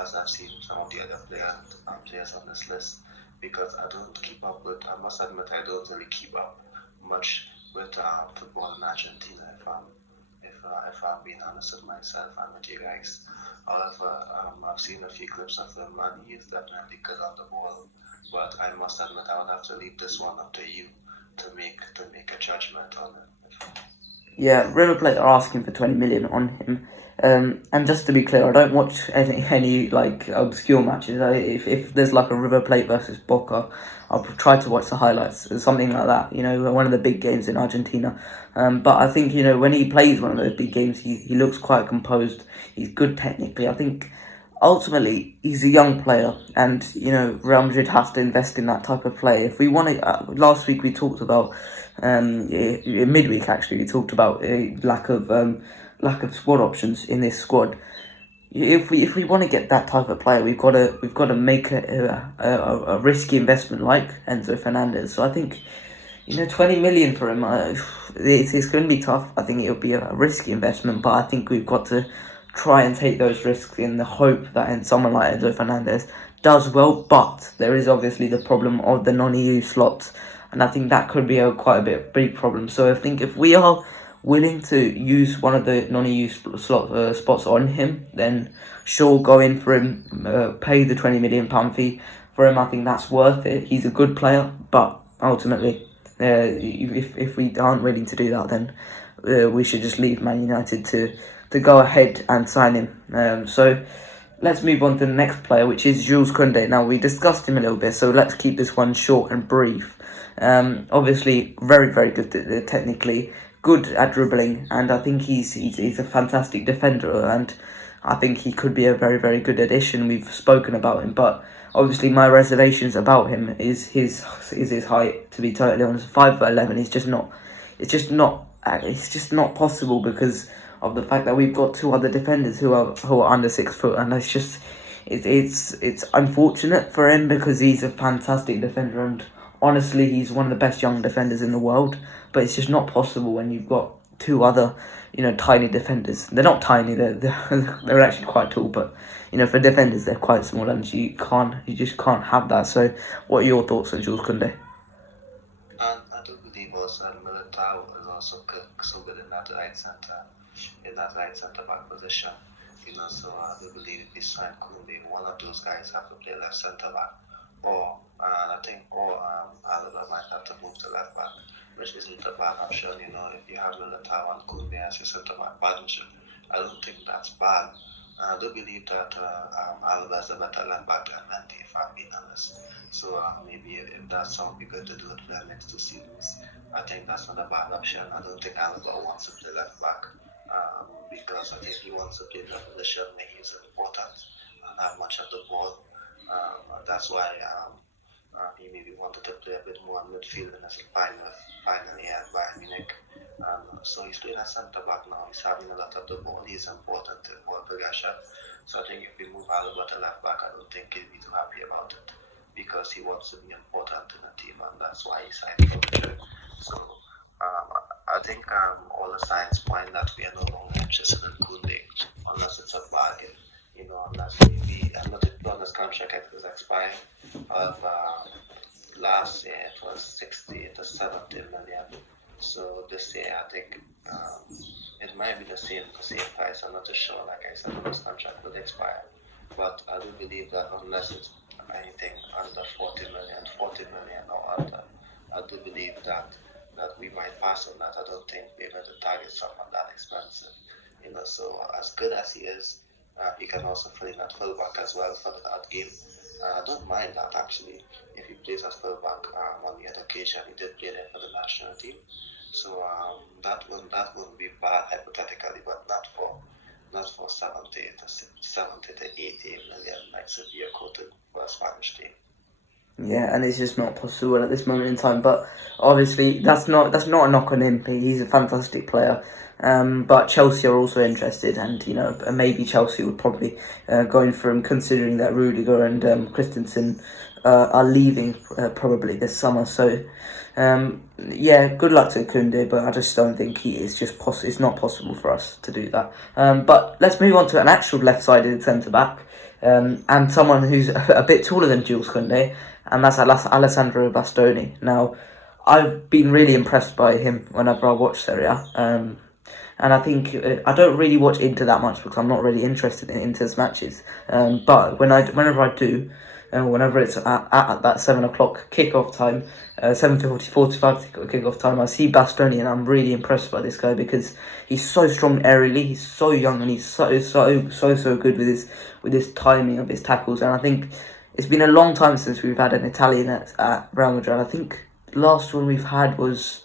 as I've seen some of the other players on this list, because I don't keep up with. I must admit, I don't really keep up much with football in Argentina. If I'm being honest with myself and with you guys. However, I've seen a few clips of him, and he is definitely good on the ball. But I must admit, I would have to leave this one up to you to make a judgment on it. Yeah, River Plate are asking for 20 million on him. And just to be clear, I don't watch any like obscure matches. If there's like a River Plate versus Boca, I'll try to watch the highlights, something like that. One of the big games in Argentina. But I think when he plays one of those big games, he looks quite composed. He's good technically. I think ultimately he's a young player, and Real Madrid has to invest in that type of player. If we want to, last week we talked about in midweek actually we talked about lack of squad options in this squad. If we want to get that type of player, we've got to make a risky investment like Enzo Fernandez. So I think 20 million for him, it's going to be tough. I think it'll be a risky investment, but I think we've got to try and take those risks in the hope that someone like Enzo Fernandez does well. But there is obviously the problem of the non-EU slots, and I think that could be quite a big problem. So I think if we are willing to use one of the non-EU spots on him, then sure, go in for him, pay the £20 million fee for him. I think that's worth it. He's a good player, but ultimately, if we aren't willing to do that, then we should just leave Man United to go ahead and sign him. So let's move on to the next player, which is Jules Koundé. Now, we discussed him a little bit, so let's keep this one short and brief. Obviously, very, very good technically, good at dribbling, and I think he's a fantastic defender, and I think he could be a very, very good addition. We've spoken about him, but obviously my reservations about him is his height. To be totally honest, 5'11". It's just not possible because of the fact that we've got two other defenders who are under 6 foot, and it's unfortunate for him because he's a fantastic defender, and honestly he's one of the best young defenders in the world. But it's just not possible when you've got two other tiny defenders. They're not tiny, they're actually quite tall, but for defenders they're quite small, and you just can't have that. So what are your thoughts on Jules Koundé? And I do believe also Militao is also so good in that right centre back position. So I do believe if we sign Koundé, one of those guys have to play left centre back, or Alaba might have to move to left back, which isn't a bad option. If you have Militao and Koundé as your centre back partnership, I don't think that's bad. And I do believe that Alaba is a better left back than Mendy, if I'm being honest. So maybe if that's something we're going to do for the next 2 seasons, I think that's not a bad option. I don't think Alaba wants to play left back because I think he wants to play the position where he's important and have much of the ball. That's why he maybe wanted to play a bit more in midfield in his final year at Bayern Munich. So he's playing a centre back now. He's having a lot of the ball. He's important in ball progression. So I think if we move Alaba to left back, I don't think he'll be too happy about it because he wants to be important in the team, and that's why he signed for Madrid. So I think all the signs point that we are no longer interested in Koundé unless it's a bargain. Unless I'm not on this contract is expiring. Last year it was 60 to 70 million. So this year I think it might be the same price. I'm not too sure. Like I said, this contract will expire. But I do believe that unless it's anything under 40 million or under, I do believe that we might pass on that. I don't think we're going to target someone that expensive. So as good as he is, he can also fill in at fullback as well for that game. I don't mind that actually. If he plays as fullback on the other occasion, he did play there for the national team. So that wouldn't be bad hypothetically, but not for 70 to 80 million like Sevilla quoted for a Spanish team. Yeah, and it's just not possible at this moment in time. But obviously, that's not a knock on him. He's a fantastic player. But Chelsea are also interested, and maybe Chelsea would probably go in for him, considering that Rudiger and Christensen are leaving probably this summer. So good luck to Koundé, but I just don't think it's not possible for us to do that. But let's move on to an actual left-sided centre back, and someone who's a bit taller than Jules Koundé, and that's Alessandro Bastoni. Now, I've been really impressed by him whenever I watch Serie A. And I think I don't really watch Inter that much because I'm not really interested in Inter's matches. But whenever I do, whenever it's at that 7 o'clock kickoff time, 7:45 kickoff time, I see Bastoni, and I'm really impressed by this guy because he's so strong aerially, he's so young, and he's so good with his timing of his tackles. And I think it's been a long time since we've had an Italian at Real Madrid. I think the last one we've had was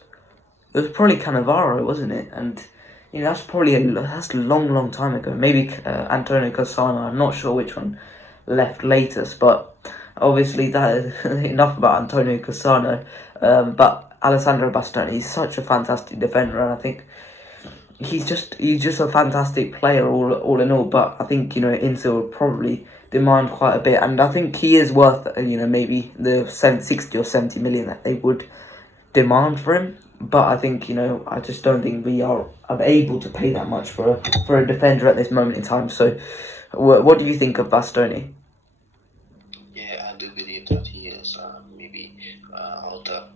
probably Cannavaro, wasn't it? And that's probably that's a long time ago. Maybe Antonio Cassano. I'm not sure which one left latest, but obviously that enough about Antonio Cassano. But Alessandro Bastoni, he's such a fantastic defender, and I think he's just a fantastic player all in all. But I think Inter will probably demand quite a bit, and I think he is worth maybe the 60 or 70 million that they would demand for him. But I think I just don't think we are able to pay that much for a defender at this moment in time. So, what do you think of Bastoni? Yeah, I do believe that he is maybe out of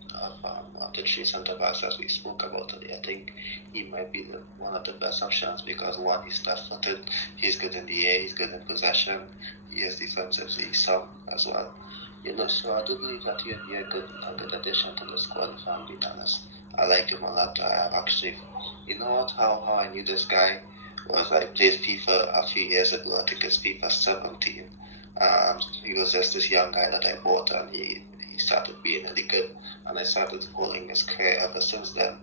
the three centre backs that we spoke about today. I think he might be one of the best options because one, he's left-footed, he's good in the air, he's good in possession, he is defensively sound as well. So I do believe that he'd be a good addition to the squad. If I'm being honest, I like him a lot. I have actually, how I knew this guy was I played FIFA a few years ago. I think it's FIFA 17. He was just this young guy that I bought, and he started being really good, and I started following his career ever since then.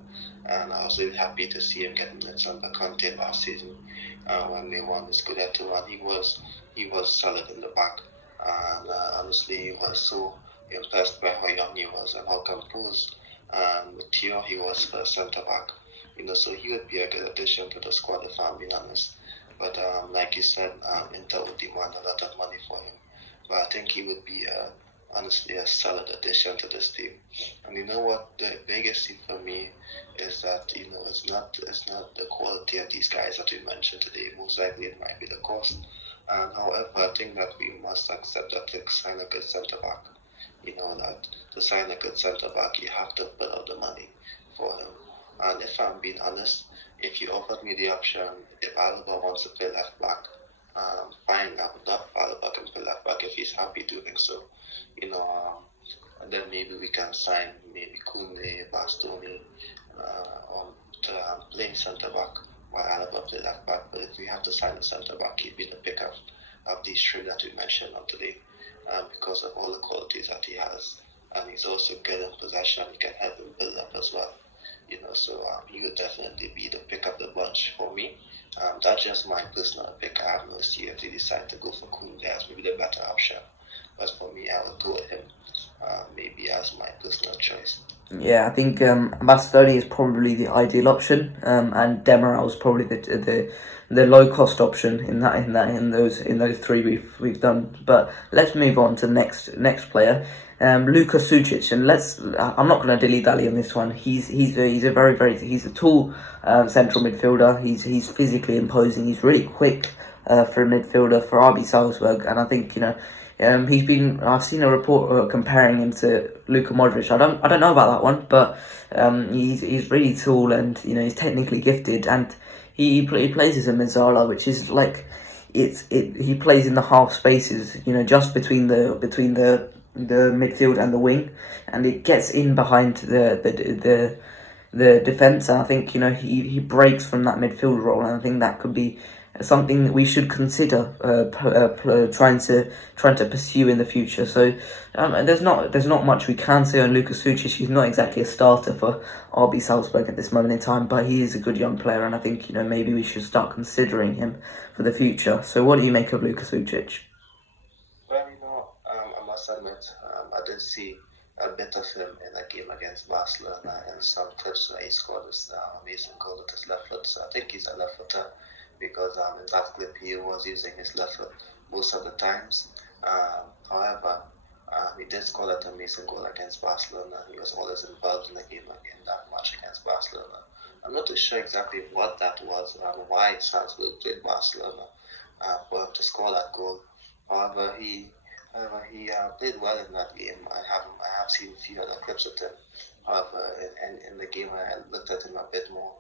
And I was really happy to see him getting minutes under Conte last season when they won the Scudetto, and he was solid in the back. And honestly, I was so impressed by how young he was and how composed. And with Theo, he was first centre back. So he would be a good addition to the squad if I'm being honest. But like you said, Inter would demand a lot of money for him. But I think he would be honestly a solid addition to this team. And you know what? The biggest thing for me is that it's not the quality of these guys that we mentioned today. Most likely it might be the cost. However, I think that we must accept that to sign a good centre back, that to sign a good centre back, you have to put out the money for him. And if I'm being honest, if you offered me the option, if Alaba wants to play left back, fine, I would love Alaba can play left back if he's happy doing so. And then maybe we can sign maybe Kunde, Bastoni, to play centre back while Alaba play left back. But if we have to sign a centre back, he'd be the pick of these three that we mentioned on today, because of all the qualities that he has, and he's also good in possession. He can help him build up as well. So he would definitely be the pick of the bunch for me. That's just my personal pick. I have no say if they decide to go for Kunde as maybe the better option. But for me, I would go with him, maybe as my personal choice. Yeah, I think Bastoni is probably the ideal option, and Demiral is probably the low cost option in those three we've done. But let's move on to the next player, Luka Sucic, and I'm not going to dilly dally on this one. He's a tall central midfielder. He's physically imposing. He's really quick for a midfielder for RB Salzburg, and I think I've seen a report comparing him to Luka Modric. I don't know about that one, but he's really tall, and he's technically gifted, and he plays as a mezzala, which is like he plays in the half spaces, just between the midfield and the wing, and it gets in behind the defense, and I think he breaks from that midfield role, and I think that could be something that we should consider trying to pursue in the future. So there's not much we can say on Luka Sucic. He's not exactly a starter for RB Salzburg at this moment in time, but he is a good young player, and I think maybe we should start considering him for the future. So what do you make of Luka Sucic? Well, I must admit, I did see a bit of him in a game against Barcelona and some clips where he scored this amazing goal with his left foot. So I think he's a left footer because in that clip he was using his left foot most of the times. However, he did score that amazing goal against Barcelona. He was always involved in the game in that match against Barcelona. I'm not too sure exactly what that was and why Salzburg played Barcelona for him to score that goal. However, he played well in that game. I have seen a few other clips of him. However, in the game I looked at him a bit more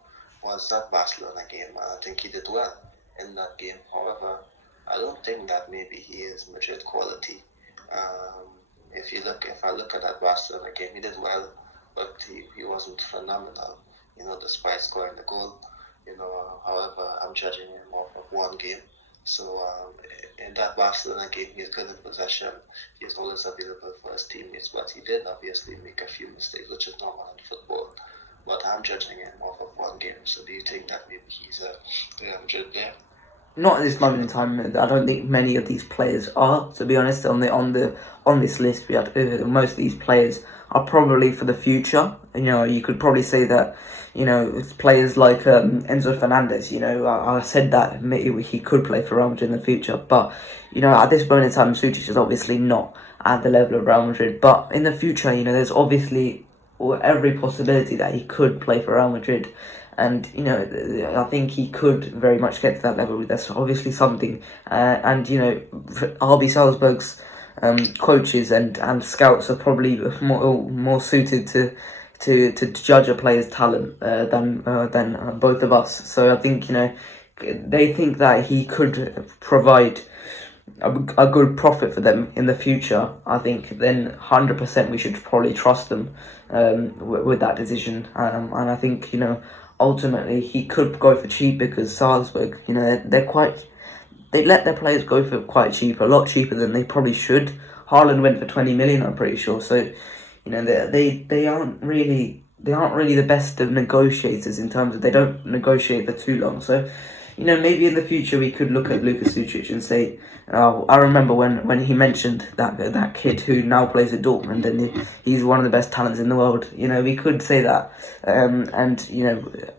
was that Barcelona game. I think he did well in that game. However, I don't think that maybe he is Madrid quality. If I look at that Barcelona game, he did well, but he wasn't phenomenal. Despite scoring the goal. However, I'm judging him off of one game. So in that Barcelona game, he's good in possession. He's always available for his teammates, but he did obviously make a few mistakes, which is normal in football. But I'm judging him off of one game. So do you think that maybe he's a Real Madrid there? Not at this moment in time. I don't think many of these players are. To be honest, on this list, we had most of these players are probably for the future. You could probably say that. It's players like Enzo Fernandez. I said that maybe he could play for Real Madrid in the future, but at this moment in time, Suchik is obviously not at the level of Real Madrid. But in the future, there's obviously every possibility that he could play for Real Madrid. And, I think he could very much get to that level. That's obviously something. RB Salzburg's coaches and scouts are probably more suited to judge a player's talent than both of us. So I think, they think that he could provide a good profit for them in the future. I think then 100% we should probably trust them with that decision. And I think, ultimately he could go for cheap because Salzburg, they let their players go for quite cheap, a lot cheaper than they probably should. Haaland went for 20 million, I'm pretty sure. So, they aren't really the best of negotiators in terms of they don't negotiate for too long. So, maybe in the future we could look at Luka Suchik and say, I remember when he mentioned that kid who now plays at Dortmund and he's one of the best talents in the world. We could say that,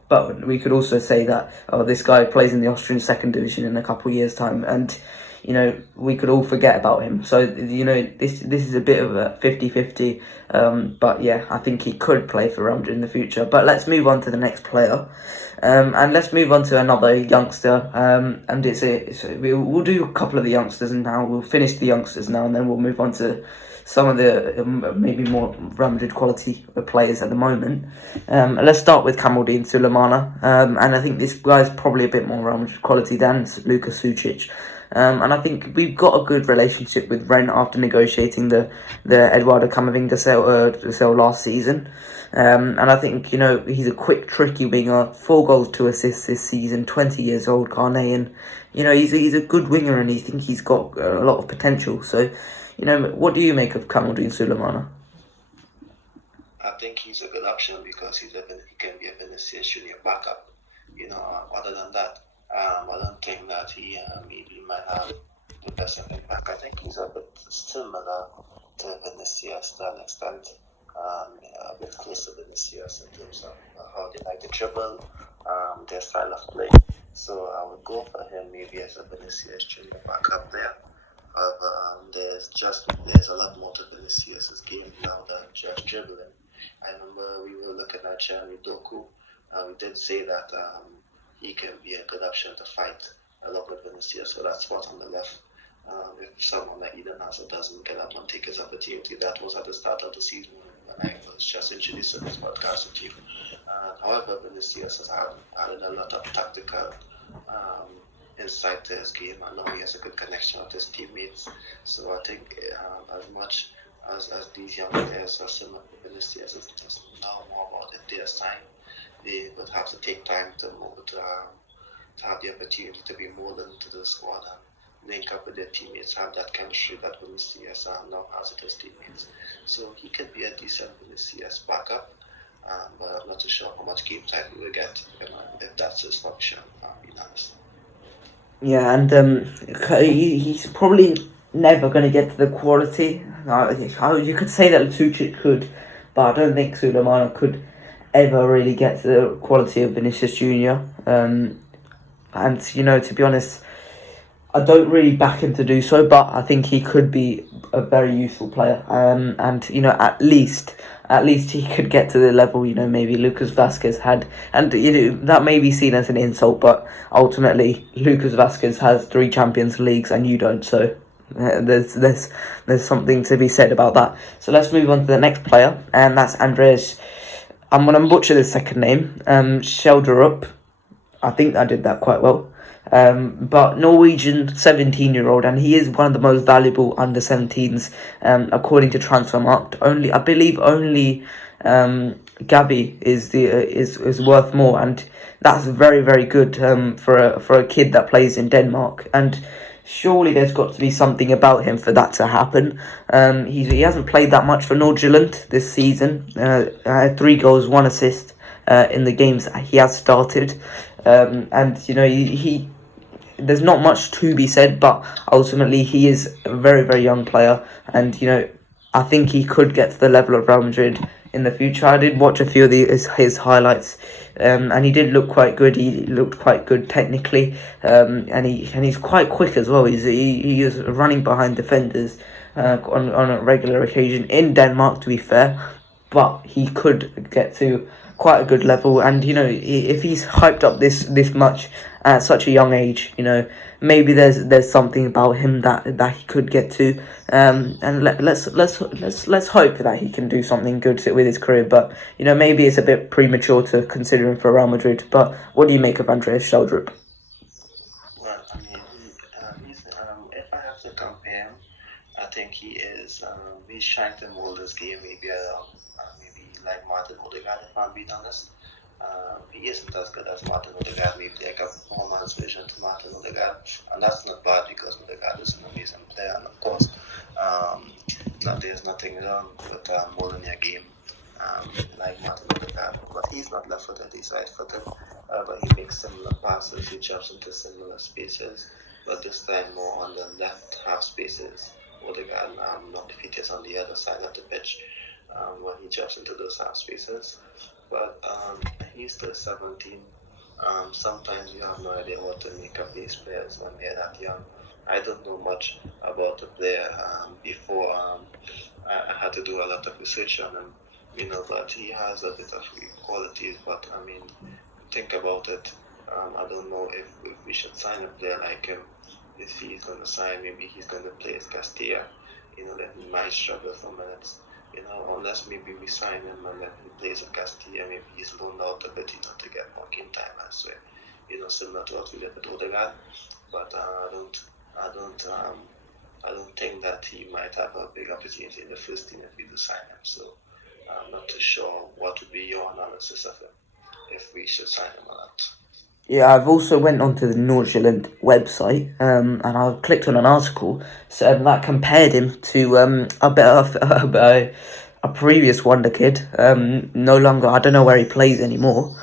but we could also say that this guy plays in the Austrian second division in a couple of years' time, and we could all forget about him. So, this is a bit of a 50-50. But yeah, I think he could play for Real Madrid in the future. But let's move on to the next player. And let's move on to another youngster. And we'll do a couple of the youngsters now. We'll finish the youngsters now, and then we'll move on to some of the maybe more Real Madrid quality players at the moment. Let's start with Kamaldeen Sulemana. And I think this guy's probably a bit more Real Madrid quality than Luka Suchik. And I think we've got a good relationship with Rennes after negotiating the Eduardo Camavinga sale last season. And I think, he's a quick, tricky winger, 4 goals, 2 assists this season, 20 years old, Ghanaian. He's a good winger and I think he's got a lot of potential. So, what do you make of Kamaldeen Sulemana? I think he's a good option because he can be a Vinicius Junior backup. Other than that, I don't think that he maybe might have the best impact. I think he's a bit similar to Vinicius to an extent, a bit close to Vinicius in terms of how they like to dribble, their style of play. So I would go for him maybe as a Vinicius Junior backup there. However, there's a lot more to Vinicius' game now than just dribbling. I remember we were looking at Jeremy Doku. We did say that he can be a good option to fight along with Vinicius for that spot on the left. If someone like Eden Hazard doesn't get up and take his opportunity, that was at the start of the season when I was just introducing this podcast to you. However, Vinicius has added a lot of tactical insight to his game. I know he has a good connection with his teammates. So I think as much as these young players are similar to Vinicius, it's just now more about if they are signed, they would have to take time to have the opportunity to be molded into the squad and link up with their teammates, have that chemistry that Vinicius now has with his teammates. So he could be a decent Vinicius backup, but I'm not too sure how much game time he will get if that's his function, being honest. Yeah, and he's probably never going to get to the quality. You could say that Suchik could, but I don't think Sulemana could ever really get to the quality of Vinicius Junior. And to be honest, I don't really back him to do so, but I think he could be a very useful player. And at least he could get to the level maybe Lucas Vazquez had, and that may be seen as an insult, but ultimately Lucas Vazquez has 3 Champions Leagues and you don't. So there's something to be said about that. So let's move on to the next player, and that's Andreas. I'm going to butcher the second name. Sheldrup. I think I did that quite well. But Norwegian 17-year-old, and he is one of the most valuable under 17s, according to Transfermarkt. I believe only Gavi is worth more, and that's very, very good for a kid that plays in Denmark. And surely there's got to be something about him for that to happen. He hasn't played that much for Nordsjælland this season. 3 goals, 1 assist in the games he has started. And he there's not much to be said, but ultimately he is a very, very young player, and I think he could get to the level of Real Madrid in the future. I did watch a few of his highlights, and he did look quite good. He looked quite good technically, and he's quite quick as well. He is running behind defenders on a regular occasion in Denmark, to be fair, but he could get to quite a good level. And if he's hyped up this much at such a young age, maybe there's something about him that he could get to, and let's hope that he can do something good with his career. But maybe it's a bit premature to consider him for Real Madrid. But what do you make of Andreas Sheldrup? Well, I mean, if I have to compare him, I think he's trying to mold his game maybe like Martin Odegaard, if I'm being honest. He isn't as good as Martin Odegaard, maybe like a performance version to Martin Odegaard, and that's not bad because Odegaard is an amazing player, and of course, there's nothing wrong with molding your game like Martin Odegaard, but he's not left-footed, he's right-footed, but he makes similar passes, he jumps into similar spaces, but this time more on the left half spaces. Odegaard not defeated on the other side of the pitch when he jumps into those half spaces. But he's still 17. Sometimes you have no idea what to make of these players when they're that young. I don't know much about the player before I had to do a lot of research on him, but he has a bit of qualities. But I mean, think about it. I don't know if we should sign a player like him. If he's going to sign, maybe he's going to play as Castilla, that he might struggle for minutes. Unless maybe we sign him and then he plays at Castilla, maybe he's loaned out a bit, to get more game time elsewhere. Similar to what we did with Odegaard. But I don't think that he might have a big opportunity in the first team if we do sign him. So I'm not too sure what would be your analysis of him, if we should sign him or not. Yeah, I've also went onto the Nordsjælland website, and I clicked on an article that compared him to a bit of a previous wonder kid. No longer, I don't know where he plays anymore.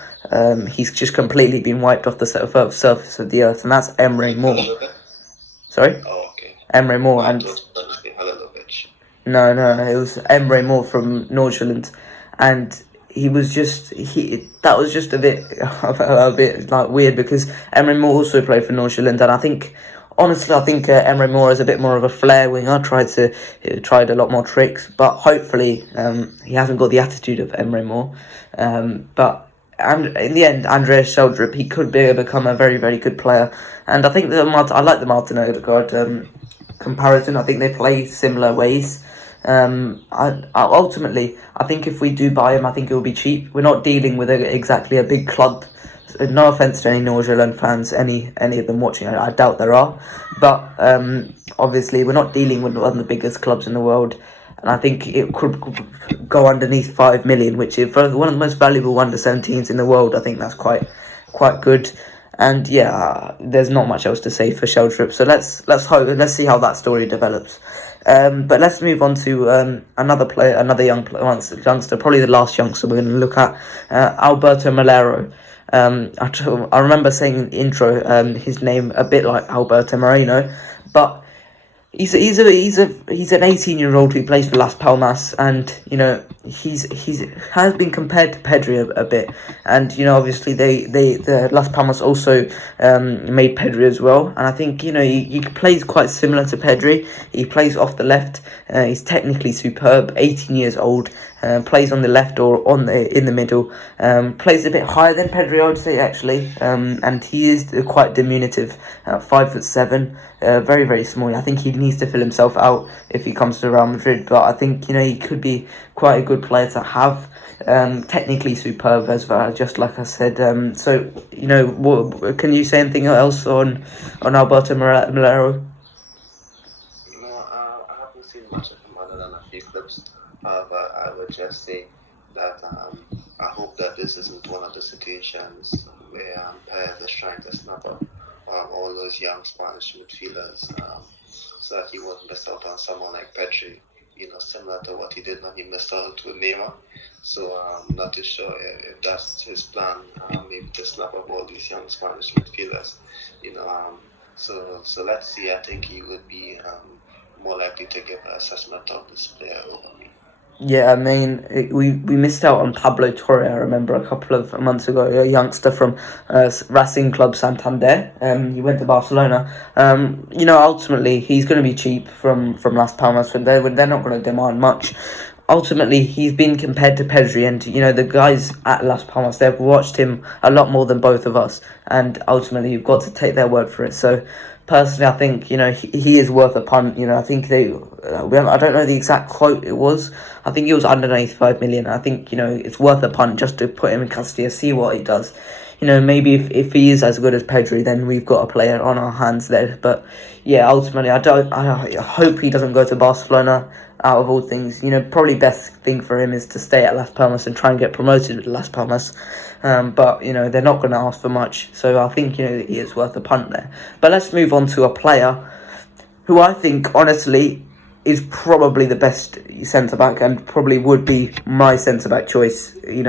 He's just completely been wiped off the surface of the earth, and that's Emre Moore. Sorry? Oh, okay. Emre Moore. And no, it was Emre Moore from Nordsjælland, and that was just a bit like weird, because Emre Moore also played for Nordsjælland, and I think Emre Moore is a bit more of a flair winger. Tried a lot more tricks, but hopefully he hasn't got the attitude of Emre Moore. And in the end, Andreas Sheldrup, he could become a very, very good player, and I think I like the Martin Odegaard comparison. I think they play similar ways. Ultimately, I think if we do buy him, I think it will be cheap. We're not dealing with exactly a big club. No offense to any Nordsjælland fans, any of them watching. I doubt there are, but obviously we're not dealing with one of the biggest clubs in the world, and I think it could go underneath 5 million, which is for one of the most valuable under 17s in the world. I think that's quite good. And yeah, there's not much else to say for Sheldrup. So let's see how that story develops. But let's move on to another player, another youngster, probably the last youngster we're going to look at, Alberto Melero. I remember saying in the intro his name a bit like Alberto Moreno, but he's an 18-year-old who plays for Las Palmas, and he has been compared to Pedri a bit, and obviously the Las Palmas also made Pedri as well, and I think he plays quite similar to Pedri. He plays off the left. He's technically superb. 18 years old. Plays on the left or in the middle. Plays a bit higher than Pedri, I would say, actually. And he is quite diminutive. 5'7", very, very small. I think he needs to fill himself out if he comes to Real Madrid. But I think he could be quite a good player to have. Technically superb as well, just like I said. So can you say anything else on Alberto Morero? No, I haven't seen much of him other than a few clips. However, I would just say that I hope that this isn't one of the situations where Perez is trying to snap up all those young Spanish midfielders so that he won't miss out on someone like Pedri, similar to what he did when he missed out with Neymar. So I'm not too sure if that's his plan, maybe to snap up all these young Spanish midfielders. You know, so let's see. I think he would be more likely to give an assessment of this player over me. Yeah, I mean, we missed out on Pablo Torre, I remember, a couple of months ago, a youngster from Racing Club Santander. He went to Barcelona. Ultimately, he's going to be cheap from Las Palmas, but they're not going to demand much. Ultimately, he's been compared to Pedri, and, the guys at Las Palmas, they've watched him a lot more than both of us, and ultimately, you've got to take their word for it. So, personally, I think he is worth a punt. I think I don't know the exact quote it was. I think he was under 95 million. I think it's worth a punt just to put him in Castilla, see what he does. Maybe if he is as good as Pedri, then we've got a player on our hands there. But yeah, ultimately, I hope he doesn't go to Barcelona. Out of all things, probably best thing for him is to stay at Las Palmas and try and get promoted with Las Palmas. But they're not going to ask for much, so I think he is worth a punt there. But let's move on to a player who I think honestly is probably the best centre back and probably would be my centre back choice. In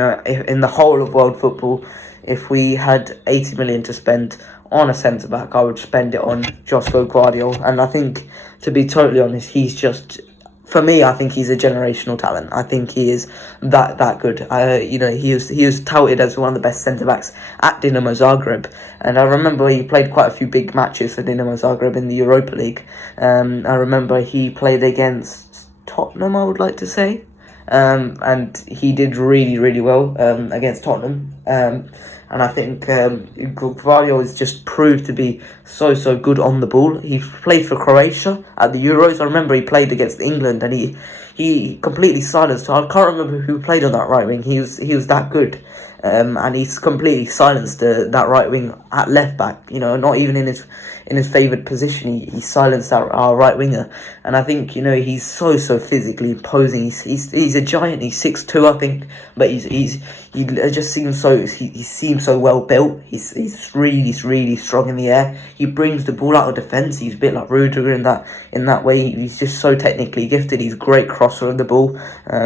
the whole of world football, if we had 80 million to spend on a centre back, I would spend it on Josko Guardiola. And I think, to be totally honest, he's just, for me, I think he's a generational talent. I think he is that good. He was touted as one of the best centre backs at Dinamo Zagreb, and I remember he played quite a few big matches for Dinamo Zagreb in the Europa League. I remember he played against Tottenham, I would like to say, and he did really, really well against Tottenham. And I think Gvardiol has just proved to be so good on the ball. He played for Croatia at the Euros. I remember he played against England and he completely silenced. I can't remember who played on that right wing. He was that good. And he's completely silenced that right wing at left back. Not even in his favoured position. He silenced our right winger, and I think he's so physically imposing. He's a giant. He's 6'2", I think, but he just seems he seems so well built. He's really strong in the air. He brings the ball out of defence. He's a bit like Rudiger in that way. He's just so technically gifted. He's a great crosser of the ball.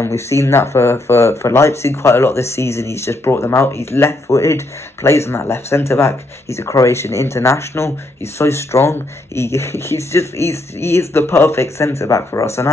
We've seen that for Leipzig quite a lot this season. He's just brought them out. He's left-footed, plays on that left centre back. He's a Croatian international. He's so strong. He is the perfect centre back for us, and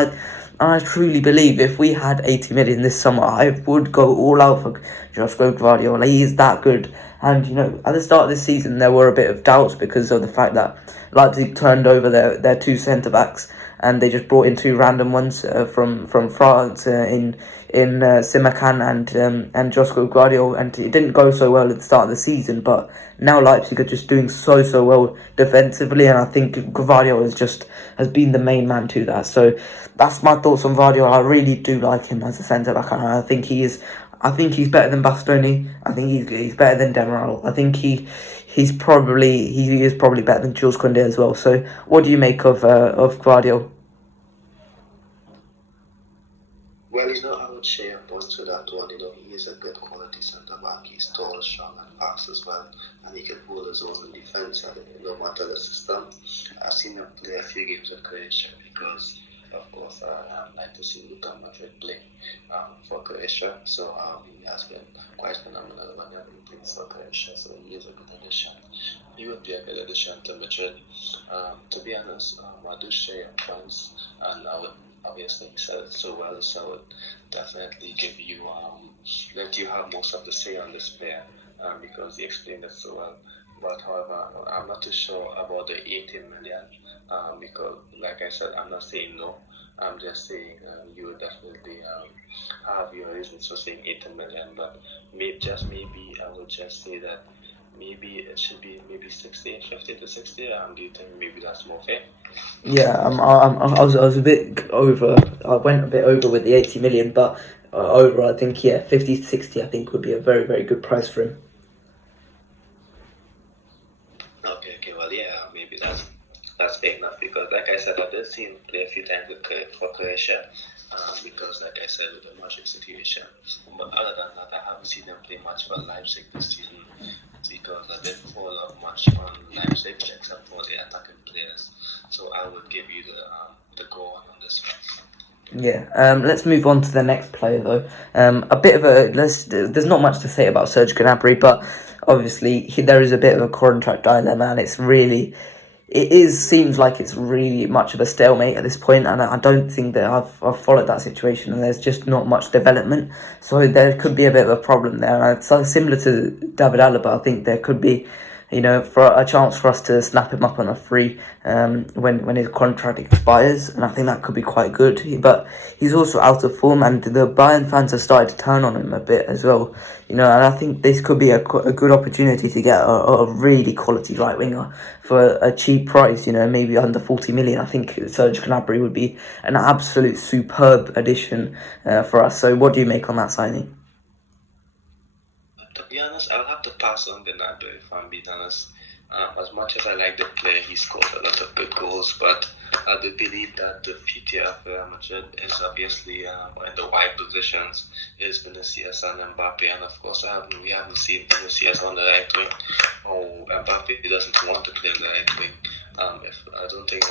I truly believe if we had 80 million this summer, I would go all out for Josko Guardiola. He is that good. And, at the start of this season, there were a bit of doubts because of the fact that Leipzig turned over their two centre-backs and they just brought in two random ones from France in Simakan and Josko Guardiola, and it didn't go so well at the start of the season, but now Leipzig are just doing so well defensively, and I think Guardiola has been the main man to that. So that's my thoughts on Guardiola. I really do like him as a centre-back, and I think he's better than Bastoni. I think he's better than Demiral. I think he is probably better than Jules Koundé as well. So what do you make of Guardiola? Well, I would share points to that one. He is a good quality centre back. He's tall, strong, and fast as well, and he can hold his own in defence. No matter the system, I've seen him play a few games with Croatia because, of course, I like to see Luka Modric play for Croatia. So he has been quite phenomenal whenever he plays for Croatia. So he is a good addition. He would be a good addition to Madrid. To be honest, I do share your points, and I would. Obviously, you said it so well, so I would definitely give you, let you have most of the say on this player because he explained it so well. But however, I'm not too sure about the 80 million because, like I said, I'm not saying no. I'm just saying you would definitely have your reasons for saying 80 million, but maybe I would just say that maybe it should be maybe 50 to 60. Do you think maybe that's more fair? Yeah, I was a bit over. I went a bit over with the 80 million, but over, I think 50 to 60. I think would be a very good price for him. Okay, well, yeah, maybe that's fair enough because, like I said, I did see him play a few times for Croatia because, like I said, with the Madrid situation. But other than that, I haven't seen him play much for Leipzig this season because I didn't follow much on Leipzig except for the attacking players. So I would give you the go on this one. Yeah. Let's move on to the next player though. A bit of a there's not much to say about Serge Gnabry, but obviously there is a bit of a contract dilemma, and seems like it's really much of a stalemate at this point, and I don't think that I've followed that situation, and there's just not much development, so there could be a bit of a problem there. And it's similar to David Alaba. I think there could be, for a chance for us to snap him up on a free when his contract expires, and I think that could be quite good. But he's also out of form, and the Bayern fans have started to turn on him a bit as well. And I think this could be a good opportunity to get a really quality right winger for a cheap price. Maybe under 40 million. I think Serge Gnabry would be an absolute superb addition for us. So, what do you make on that signing? To be honest, I'll have to pass on Gnabry if I'm being honest. As much as I like the player, he scored a lot of good goals, but I do believe that the future of Real Madrid is obviously in the wide positions is Vinicius and Mbappe, and of course we haven't seen Vinicius on the right wing. Oh, Mbappe doesn't want to play on the right wing. If I don't think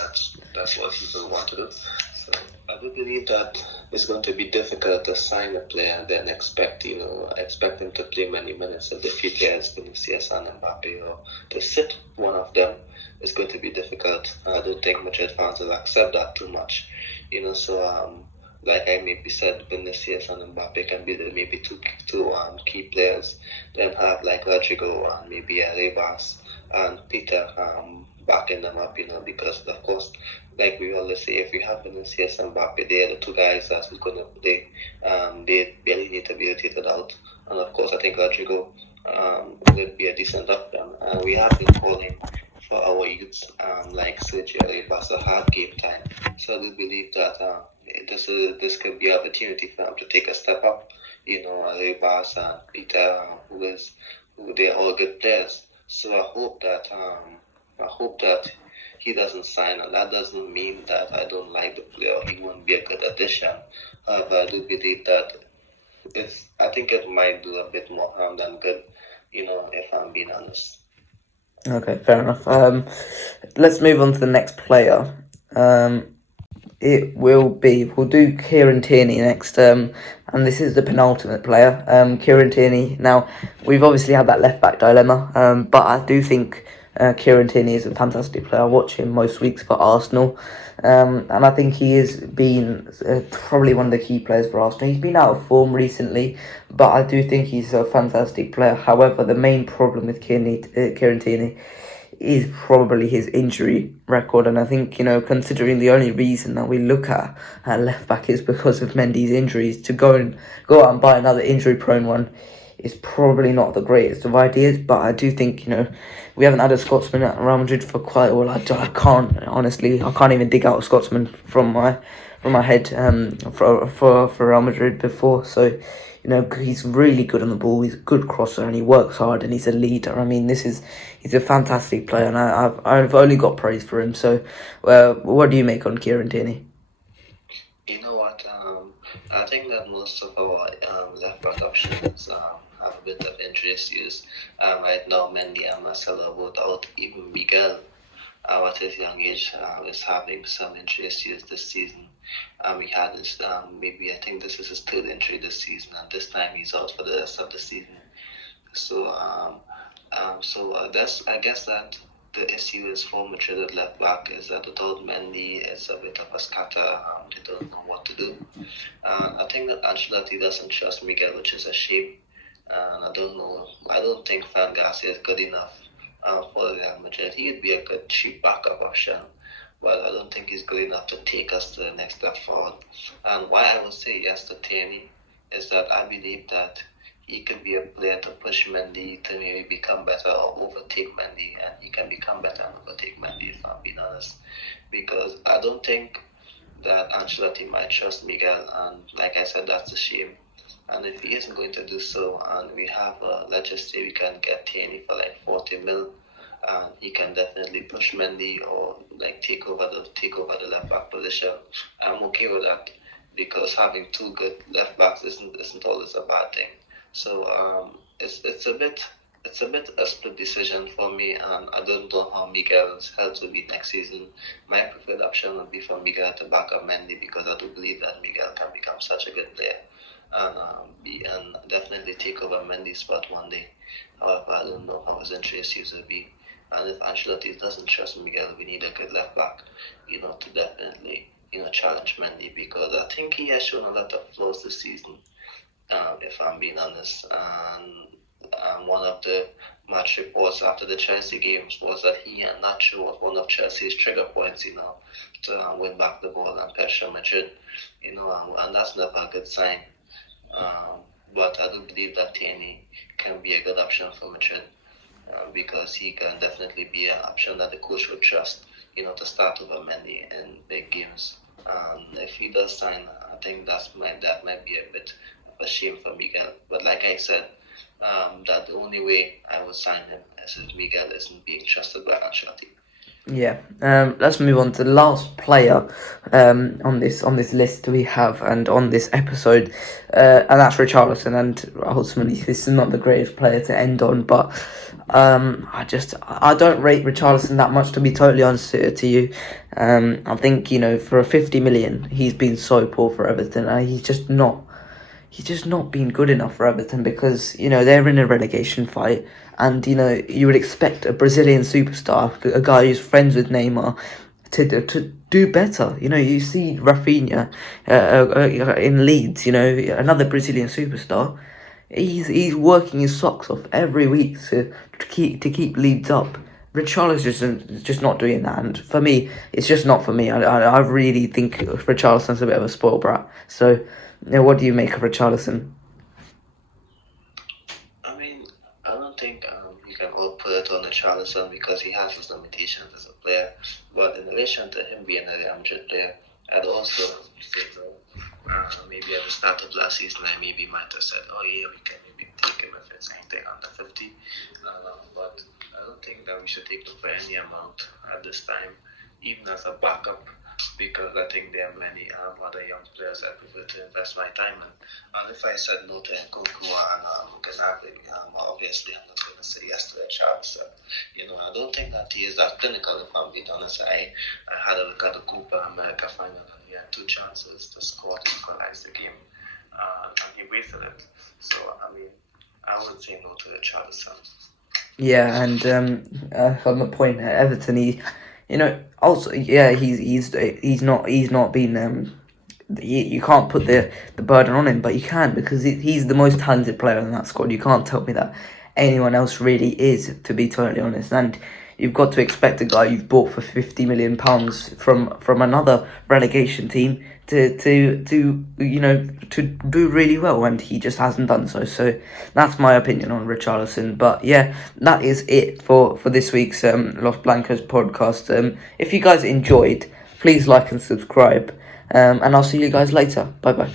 that's what people want to do. So I do believe that it's going to be difficult to sign a player and then expect him to play many minutes if the future is Vinicius and Mbappe, or to sit one of them is going to be difficult. I don't think Madrid fans will accept that too much. So like I maybe said, Vinicius and Mbappe can be the maybe two key players. Then have like Rodrigo and maybe Rivas and Peter backing them up, because of course, like we always say, if we have Vinicius and Mbappe, they are the two guys that we're gonna play. They barely need to be rotated out, and of course, I think Rodrigo would be a decent option. And we have been calling for our youths, like Sergio Rivas, to have game time. So I do believe that this could be an opportunity for them to take a step up. Rivas and Peter, who they're all good players. So I hope that he doesn't sign, and that doesn't mean that I don't like the player. He won't be a good addition. However, I do believe that I think it might do a bit more harm than good. If I'm being honest. Okay, fair enough. Let's move on to the next player. We'll do Kieran Tierney next, and this is the penultimate player, Kieran Tierney. Now, we've obviously had that left back dilemma, but I do think Kieran Tierney is a fantastic player. I watch him most weeks for Arsenal, and I think he has been probably one of the key players for Arsenal. He's been out of form recently, but I do think he's a fantastic player. However, the main problem with Kieran Tierney is probably his injury record, and I think, considering the only reason that we look at left back is because of Mendy's injuries, to go out and buy another injury prone one is probably not the greatest of ideas. But I do think, we haven't had a Scotsman at Real Madrid for quite a while. I can't even dig out a Scotsman from my head for Real Madrid before. So, he's really good on the ball. He's a good crosser, and he works hard, and he's a leader. I mean, he's a fantastic player, and I've only got praise for him. So, what do you make on Kieran Tierney? You know what? I think that most of our left back options have a bit of injury issues. Right now, Mendy and Marcelo without even Miguel at his young age is having some injury issues this season. He had his maybe I think this is his third injury this season, and this time he's out for the rest of the season. So that's I guess that the issue is for Madrid at left back is that without Mendy, it's a bit of a scatter. They don't know what to do. I think that Ancelotti doesn't trust Miguel, which is a shame. And I don't know. I don't think Fran Garcia is good enough for Real Madrid. He'd be a good cheap backup option, but I don't think he's good enough to take us to the next step forward. And why I would say yes to Tierney is that I believe that he could be a player to push Mendy to maybe become better or overtake Mendy, and he can become better and overtake Mendy, if I'm being honest. Because I don't think that Ancelotti might trust Miguel, and like I said, that's a shame. And if he isn't going to do so, and we have, let's just say we can get Tierney for like 40 mil, and he can definitely push Mendy or like take over the left back position. I'm okay with that because having two good left backs isn't always a bad thing. So it's a bit a split decision for me, and I don't know how Miguel's health will be next season. My preferred option would be for Miguel to back up Mendy because I do believe that Miguel can become such a good player and and definitely take over Mendy's spot one day. However, I don't know how his injury issues will be. And if Ancelotti doesn't trust Miguel, we need a good left back, to definitely, challenge Mendy because I think he has shown a lot of flaws this season, if I'm being honest. And one of the match reports after the Chelsea games was that he and Nacho was one of Chelsea's trigger points, to win back the ball and pressure Madrid, and that's never a good sign. But I do believe that Tierney can be a good option for Madrid because he can definitely be an option that the coach would trust, to start over Mendy in big games. And if he does sign, I think that might be a bit of a shame for Miguel. But like I said, that the only way I would sign him is if Miguel isn't being trusted by Ancelotti. Yeah. Let's move on to the last player on this list we have and on this episode, and that's Richarlison. And ultimately, this is not the greatest player to end on, but I don't rate Richarlison that much, to be totally honest to you. I think for a 50 million, he's been so poor for Everton. He's just not been good enough for Everton because, they're in a relegation fight and, you would expect a Brazilian superstar, a guy who's friends with Neymar, to do better. You see Rafinha in Leeds, another Brazilian superstar. He's working his socks off every week to keep Leeds up. Richarlison's just not doing that, and for me, it's just not for me. I really think Richarlison's a bit of a spoiled brat. So, what do you make of Richarlison? I mean, I don't think you can all put it on the Richarlison because he has his limitations as a player. But in relation to him being a Real Madrid player, I'd also say maybe at the start of last season, I maybe might have said, oh yeah, we can maybe take him if it's anything under 50. But I don't think that we should take him for any amount at this time, even as a backup, because I think there are many other young players I prefer to invest my time in. And if I said no to Nkunku and Gnabry, obviously I'm not going to say yes to Richarlison. I don't think that he is that clinical, if I'm being honest. I had a look at the Copa America final. He had two chances to score to equalize the game, and he wasted it. So, I would say no to Richarlison. Yeah, and on the point at Everton, also he's not been you can't put the burden on him, but you can because he's the most talented player in that squad. You can't tell me that anyone else really is, to be totally honest. And you've got to expect a guy you've bought for £50 million from another relegation team to do really well, and he just hasn't done so. So that's my opinion on Richarlison. But yeah, that is it for this week's Los Blancos podcast. If you guys enjoyed, please like and subscribe, and I'll see you guys later. Bye bye.